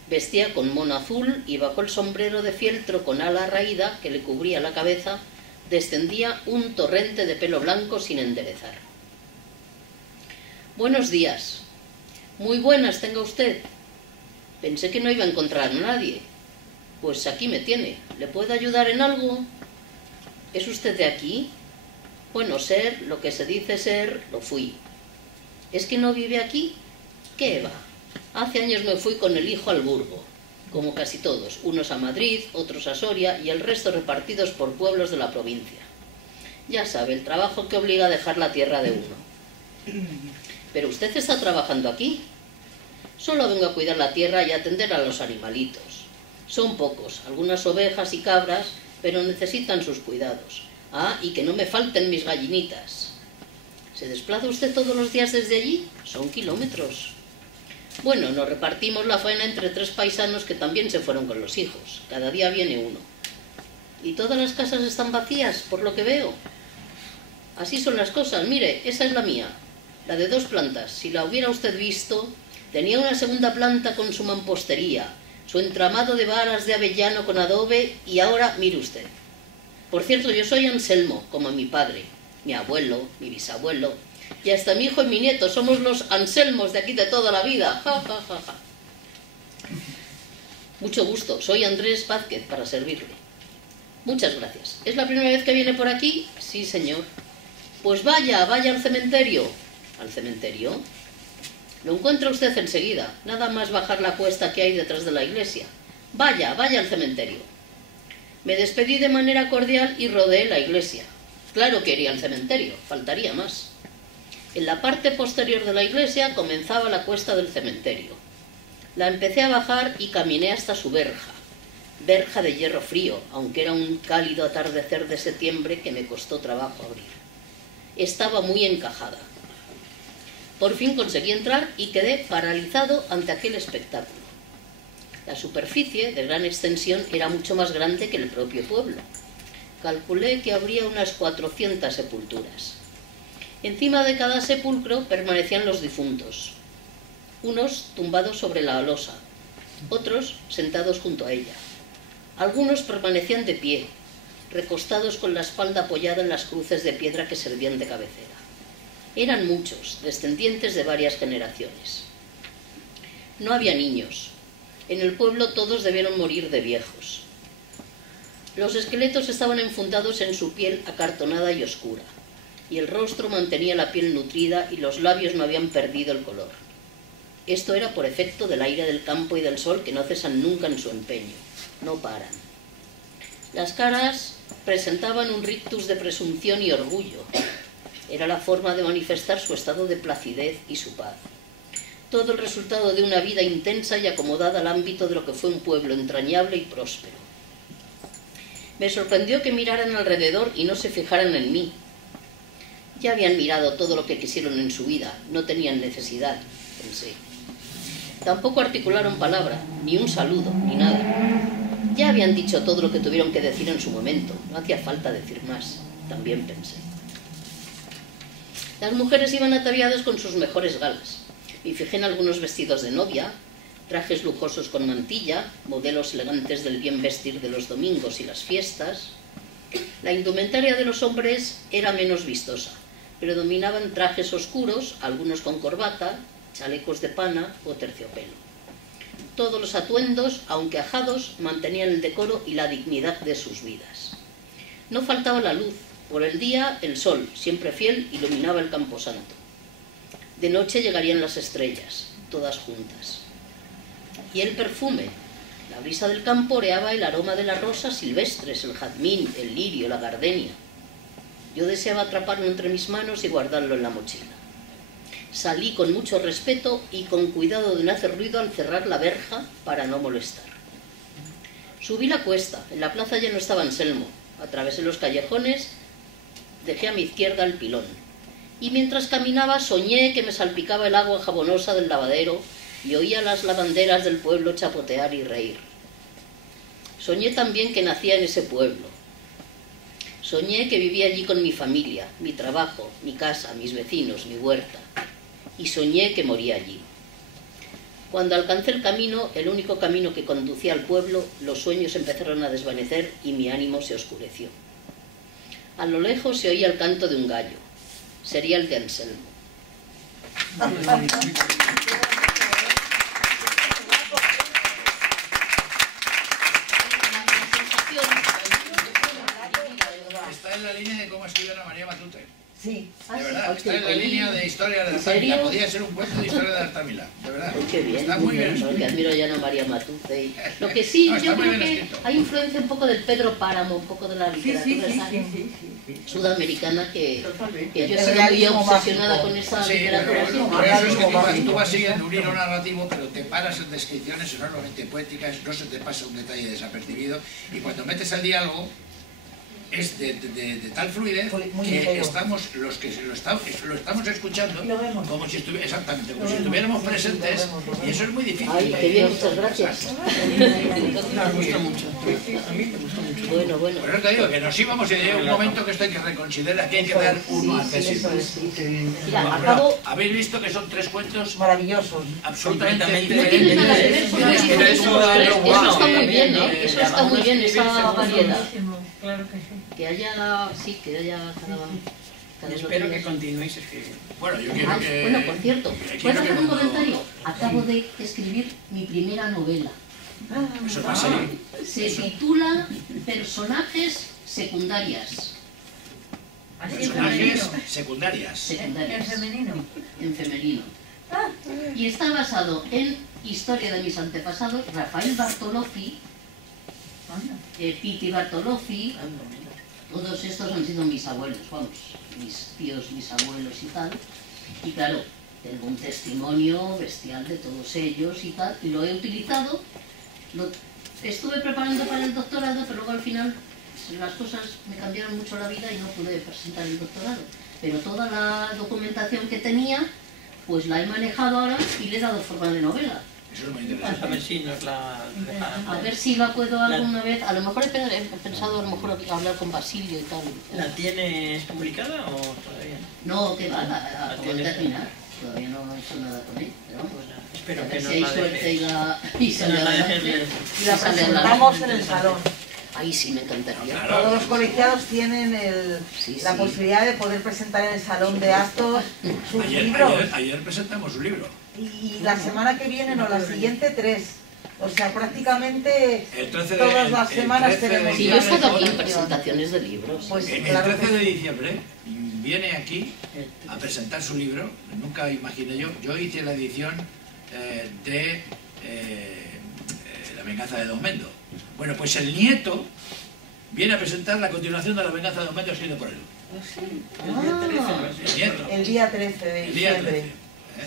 Vestía con mono azul y bajo el sombrero de fieltro con ala raída que le cubría la cabeza descendía un torrente de pelo blanco sin enderezar. «Buenos días». «Muy buenas tenga usted». Pensé que no iba a encontrar a nadie. «Pues aquí me tiene. ¿Le puedo ayudar en algo?» «¿Es usted de aquí?» «Bueno, ser, lo que se dice ser, lo fui». «¿Es que no vive aquí?» «¿Qué va? Hace años me fui con el hijo al Burgo, como casi todos, unos a Madrid, otros a Soria y el resto repartidos por pueblos de la provincia. Ya sabe, el trabajo que obliga a dejar la tierra de uno». «¿Pero usted está trabajando aquí?» «Solo vengo a cuidar la tierra y a atender a los animalitos. Son pocos, algunas ovejas y cabras, pero necesitan sus cuidados. Ah, y que no me falten mis gallinitas». «¿Se desplaza usted todos los días desde allí?» «Son kilómetros». «Bueno, nos repartimos la faena entre 3 paisanos que también se fueron con los hijos. Cada día viene uno». «¿Y todas las casas están vacías, por lo que veo?» «Así son las cosas. Mire, esa es la mía, la de 2 plantas. Si la hubiera usted visto, tenía una segunda planta con su mampostería, su entramado de varas de avellano con adobe y ahora mire usted. Por cierto, yo soy Anselmo, como mi padre, mi abuelo, mi bisabuelo, y hasta mi hijo y mi nieto somos los Anselmos de aquí de toda la vida. Ja, ja, ja, ja. Mucho gusto, soy Andrés Vázquez, para servirle». «Muchas gracias. ¿Es la primera vez que viene por aquí?» «Sí, señor». «Pues vaya al cementerio». «¿Al cementerio?» «Lo encuentra usted enseguida, nada más bajar la cuesta que hay detrás de la iglesia. Vaya al cementerio». Me despedí de manera cordial y rodeé la iglesia. Claro que iría al cementerio, faltaría más. En la parte posterior de la iglesia comenzaba la cuesta del cementerio. La empecé a bajar y caminé hasta su verja de hierro frío, aunque era un cálido atardecer de septiembre que me costó trabajo abrir. Estaba muy encajada. Por fin conseguí entrar y quedé paralizado ante aquel espectáculo. La superficie, de gran extensión, era mucho más grande que el propio pueblo. Calculé que habría unas 400 sepulturas. Encima de cada sepulcro permanecían los difuntos, unos tumbados sobre la losa, otros sentados junto a ella. Algunos permanecían de pie, recostados con la espalda apoyada en las cruces de piedra que servían de cabecera. Eran muchos, descendientes de varias generaciones. No había niños. En el pueblo todos debieron morir de viejos. Los esqueletos estaban enfundados en su piel acartonada y oscura, y el rostro mantenía la piel nutrida y los labios no habían perdido el color. Esto era por efecto del aire del campo y del sol, que no cesan nunca en su empeño, no paran. Las caras presentaban un rictus de presunción y orgullo. Era la forma de manifestar su estado de placidez y su paz. Todo el resultado de una vida intensa y acomodada al ámbito de lo que fue un pueblo entrañable y próspero. Me sorprendió que miraran alrededor y no se fijaran en mí. Ya habían mirado todo lo que quisieron en su vida, no tenían necesidad, pensé. Tampoco articularon palabra, ni un saludo, ni nada. Ya habían dicho todo lo que tuvieron que decir en su momento, no hacía falta decir más, también pensé. Las mujeres iban ataviadas con sus mejores galas. Me fijé en algunos vestidos de novia, trajes lujosos con mantilla, modelos elegantes del bien vestir de los domingos y las fiestas. La indumentaria de los hombres era menos vistosa. Predominaban trajes oscuros, algunos con corbata, chalecos de pana o terciopelo. Todos los atuendos, aunque ajados, mantenían el decoro y la dignidad de sus vidas. No faltaba la luz. Por el día, el sol, siempre fiel, iluminaba el camposanto. De noche llegarían las estrellas, todas juntas. Y el perfume. La brisa del campo oreaba el aroma de las rosas silvestres, el jazmín, el lirio, la gardenia. Yo deseaba atraparlo entre mis manos y guardarlo en la mochila. Salí con mucho respeto y con cuidado de no hacer ruido al cerrar la verja para no molestar. Subí la cuesta. En la plaza ya no estaba Anselmo. Atravesé los callejones, dejé a mi izquierda el pilón. Y mientras caminaba soñé que me salpicaba el agua jabonosa del lavadero y oía las lavanderas del pueblo chapotear y reír. Soñé también que nacía en ese pueblo. Soñé que vivía allí con mi familia, mi trabajo, mi casa, mis vecinos, mi huerta. Y soñé que moría allí. Cuando alcancé el camino, el único camino que conducía al pueblo, los sueños empezaron a desvanecer y mi ánimo se oscureció. A lo lejos se oía el canto de un gallo. Sería el de Anselmo. Está en la línea de cómo escribió Ana María Matute. Sí. De verdad, está en la línea de historia de Altamira. Podría ser un cuento de historia de Altamira, de verdad. Qué bien, está muy bien. Porque admiro ya a Ana María Matute. Y... Lo que sí, yo creo que hay influencia un poco del Pedro Páramo, un poco de la literatura sudamericana, que yo soy muy obsesionada con esa literatura. Por eso es que tú vas siguiendo un hilo narrativo, pero te paras en descripciones enormemente poéticas, no se te pasa un detalle desapercibido, y cuando metes al diálogo, es de tal fluidez que estamos, los que lo estamos escuchando, como si estuviéramos presentes, y eso es muy difícil. Ay, qué bien, muchas gracias. Me gusta mucho. A mí me gusta mucho. Bueno. Por eso te digo que nos íbamos y llega un momento que esto hay que reconsiderar, que hay que dar uno a César. Mira, acabo... Habéis visto que son tres cuentos maravillosos, absolutamente No tienen nada que ver diferentes. con eso está muy bien, ¿eh? Eso está muy bien, esa variedad. Claro que sí. Que haya cada Y espero que continuéis escribiendo. Bueno, yo quiero que... Bueno, por cierto, quiero ¿puedo que hacer un cuando- comentario? Acabo de escribir mi primera novela. Eso va a ser... Se titula Personajes secundarias. Así en Personajes femenino. secundarias. En femenino. En femenino. Y está basado en historia de mis antepasados, Rafael Bartolozzi, Pitti Bartolozzi. Todos estos han sido mis abuelos, vamos, mis tíos, mis abuelos y tal. Y claro, tengo un testimonio bestial de todos ellos y tal, y lo he utilizado. Lo estuve preparando para el doctorado, pero luego al final las cosas me cambiaron mucho la vida y no pude presentar el doctorado. Pero toda la documentación que tenía pues la he manejado ahora y le he dado forma de novela. Eso es muy interesante. A ver si nos la dejarán. A ver si la puedo alguna vez, a lo mejor he pensado a lo mejor hablar con Basilio y tal. ¿La tienes publicada o todavía no? No, que va, la acabo de tienes terminar. Todavía no he hecho nada con él, pero vamos. Espero A ver que si nos hay la suerte dejes. y sale Nos la adelante. dejes Y la sale presentamos en adelante. el salón. Ahí sí me encantaría. Todos los colegiados tienen Sí, la sí. posibilidad de poder presentar en el salón de actos sus libros. Ayer presentamos un libro. Y la semana que viene, no, la siguiente 3. O sea, prácticamente El 13 de, todas las el semanas 13 de tenemos... Sí, yo he estado aquí en presentación. presentaciones de libros. Pues El claro 13 que de sí. diciembre viene aquí a presentar su libro. Nunca imaginé yo hice la edición de La venganza de Don Mendo. Bueno, pues el nieto viene a presentar la continuación de La venganza de Don Mendo escrito por él. El nieto. El día 13 de El día diciembre. 13.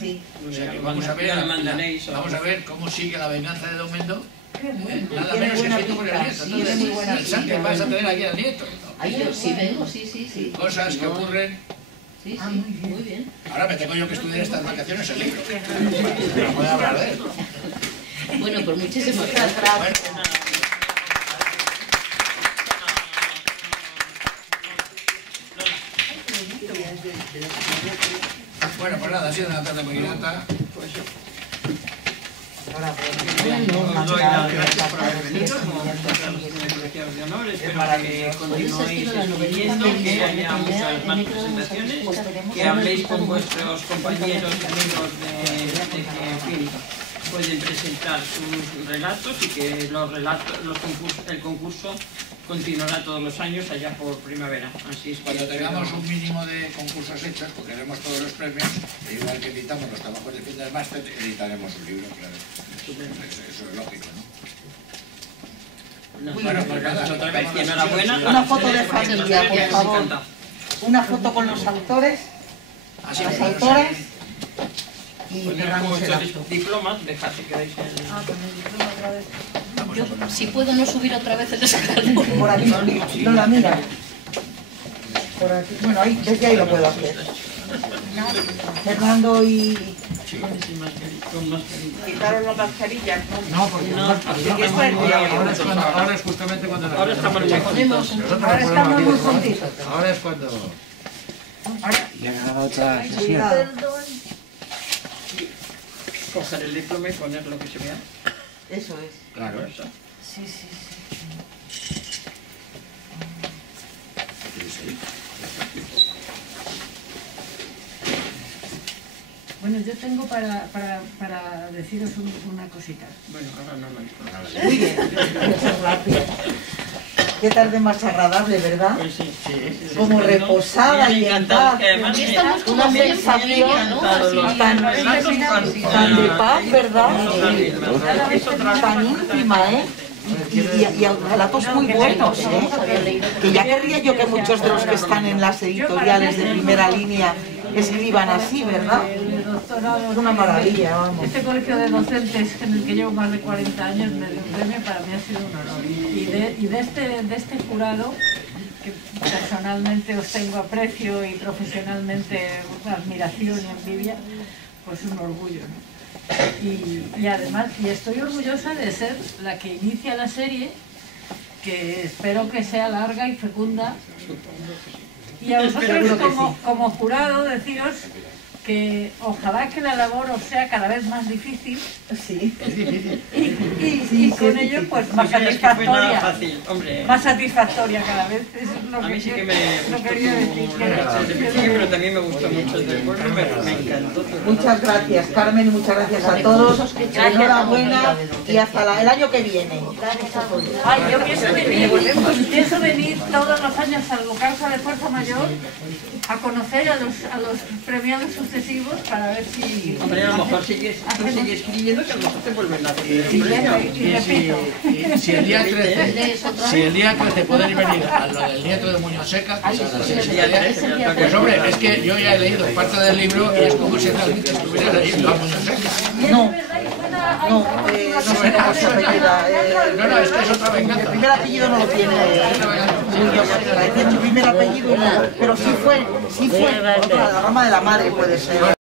Sí. O sea que Ya vamos a ver, ya la mandaréis, o- vamos a ver cómo sigue La venganza de Don Mendo. Nada Tiene menos buena escrito por el pinta, nieto. sí, Entonces, tiene muy buena pensad que pinta. vas a tener aquí al nieto. Ay, yo sí vengo, sí. Cosas que No, ocurren. Sí, Ah, muy bien. Ahora me tengo yo que estudiar estas vacaciones el libro. No puedo hablar de él. Bueno, pues muchísimas Muchas gracias. gracias. Bueno, pues nada, ha sido una tarde muy grata. Ahora, pues, Os doy las gracias por haber venido, como colegiados de honor. Espero que continuéis escribiendo, que haya muchas más presentaciones, que habléis con vuestros compañeros y amigos de que, en fin, pueden presentar sus relatos y que el concurso continuará todos los años allá por primavera. Así es que Cuando tengamos un mínimo de concursos hechos, porque haremos todos los premios, e igual que editamos los trabajos de fin del máster, editaremos un libro, claro. Eso es lógico, ¿no? Bueno, pues gracias otra vez y enhorabuena. Una foto de familia, por favor. Encantado. Una foto con los autores, Así las que, autoras. Y Pues como cerramos el acto. estos diplomas, dejad que quedáis en... Yo, si puedo no subir otra vez el escalón. Por aquí, Lola, mira. Por aquí. Bueno, ahí, desde ahí lo puedo hacer. Fernando y... Con mascarilla. Quitaron las mascarillas, ¿no? no, porque ahora es justamente cuando... Ahora estamos muy juntos. Ahora estamos muy juntitos. Ahora es cuando... Cuidado. Coger el diploma y poner lo que se vea. Eso es. Claro. Eso. Sí, sí, sí. Bueno, yo tengo para deciros una cosita. Bueno, ahora no lo digo. Muy bien. Muchas gracias. Qué tarde más agradable, ¿verdad? Pues sí, sí. Como reposada y en paz. Aquí estamos como Una muy en sensación familia, ¿no? Así, tan de paz, ¿verdad? Tan íntima, ¿eh? Y relatos muy buenos, ¿eh? Que ya querría yo que muchos de los que están en las editoriales de primera línea escriban así, ¿verdad? Es una maravilla, vamos. Este colegio de docentes en el que llevo más de 40 años me dio un premio, para mí ha sido un honor. Y de este jurado, que personalmente os tengo aprecio y profesionalmente admiración y envidia, pues un orgullo, ¿no? Y además, y estoy orgullosa de ser la que inicia la serie, que espero que sea larga y fecunda. Y a vosotros como jurado deciros que ojalá que la labor os sea cada vez más difícil. Sí. Y con ello pues más satisfactoria. Fácil, hombre. Más satisfactoria cada vez. Eso es lo A mí que sí yo que me lo gustó quería decir. desde el principio, pero también me gustó mucho el del pueblo, me encantó. Muchas gracias, Carmen, y muchas gracias a todos. Enhorabuena y hasta el año que viene. Ay, yo pienso venir todos los años al Localza de Fuerza Mayor a conocer a los premiados sucesivos para ver si... Hombre, a lo mejor sigue escribiendo, que a lo mejor te vuelven a hacer Y un premio. repito. Y si el día 13 pueden venir a lo del nieto de Muñoz Seca, pues a las 6 y media. Pues hombre, es que yo ya he leído parte del libro y es como si realmente estuviera leyendo a Muñoz Seca. No, no sé cómo se apellida. No, es que es otra El venganza. primer apellido no lo tiene Muñoz Seca, es su primer apellido, no, pero sí fue otra, la rama de la madre puede ser.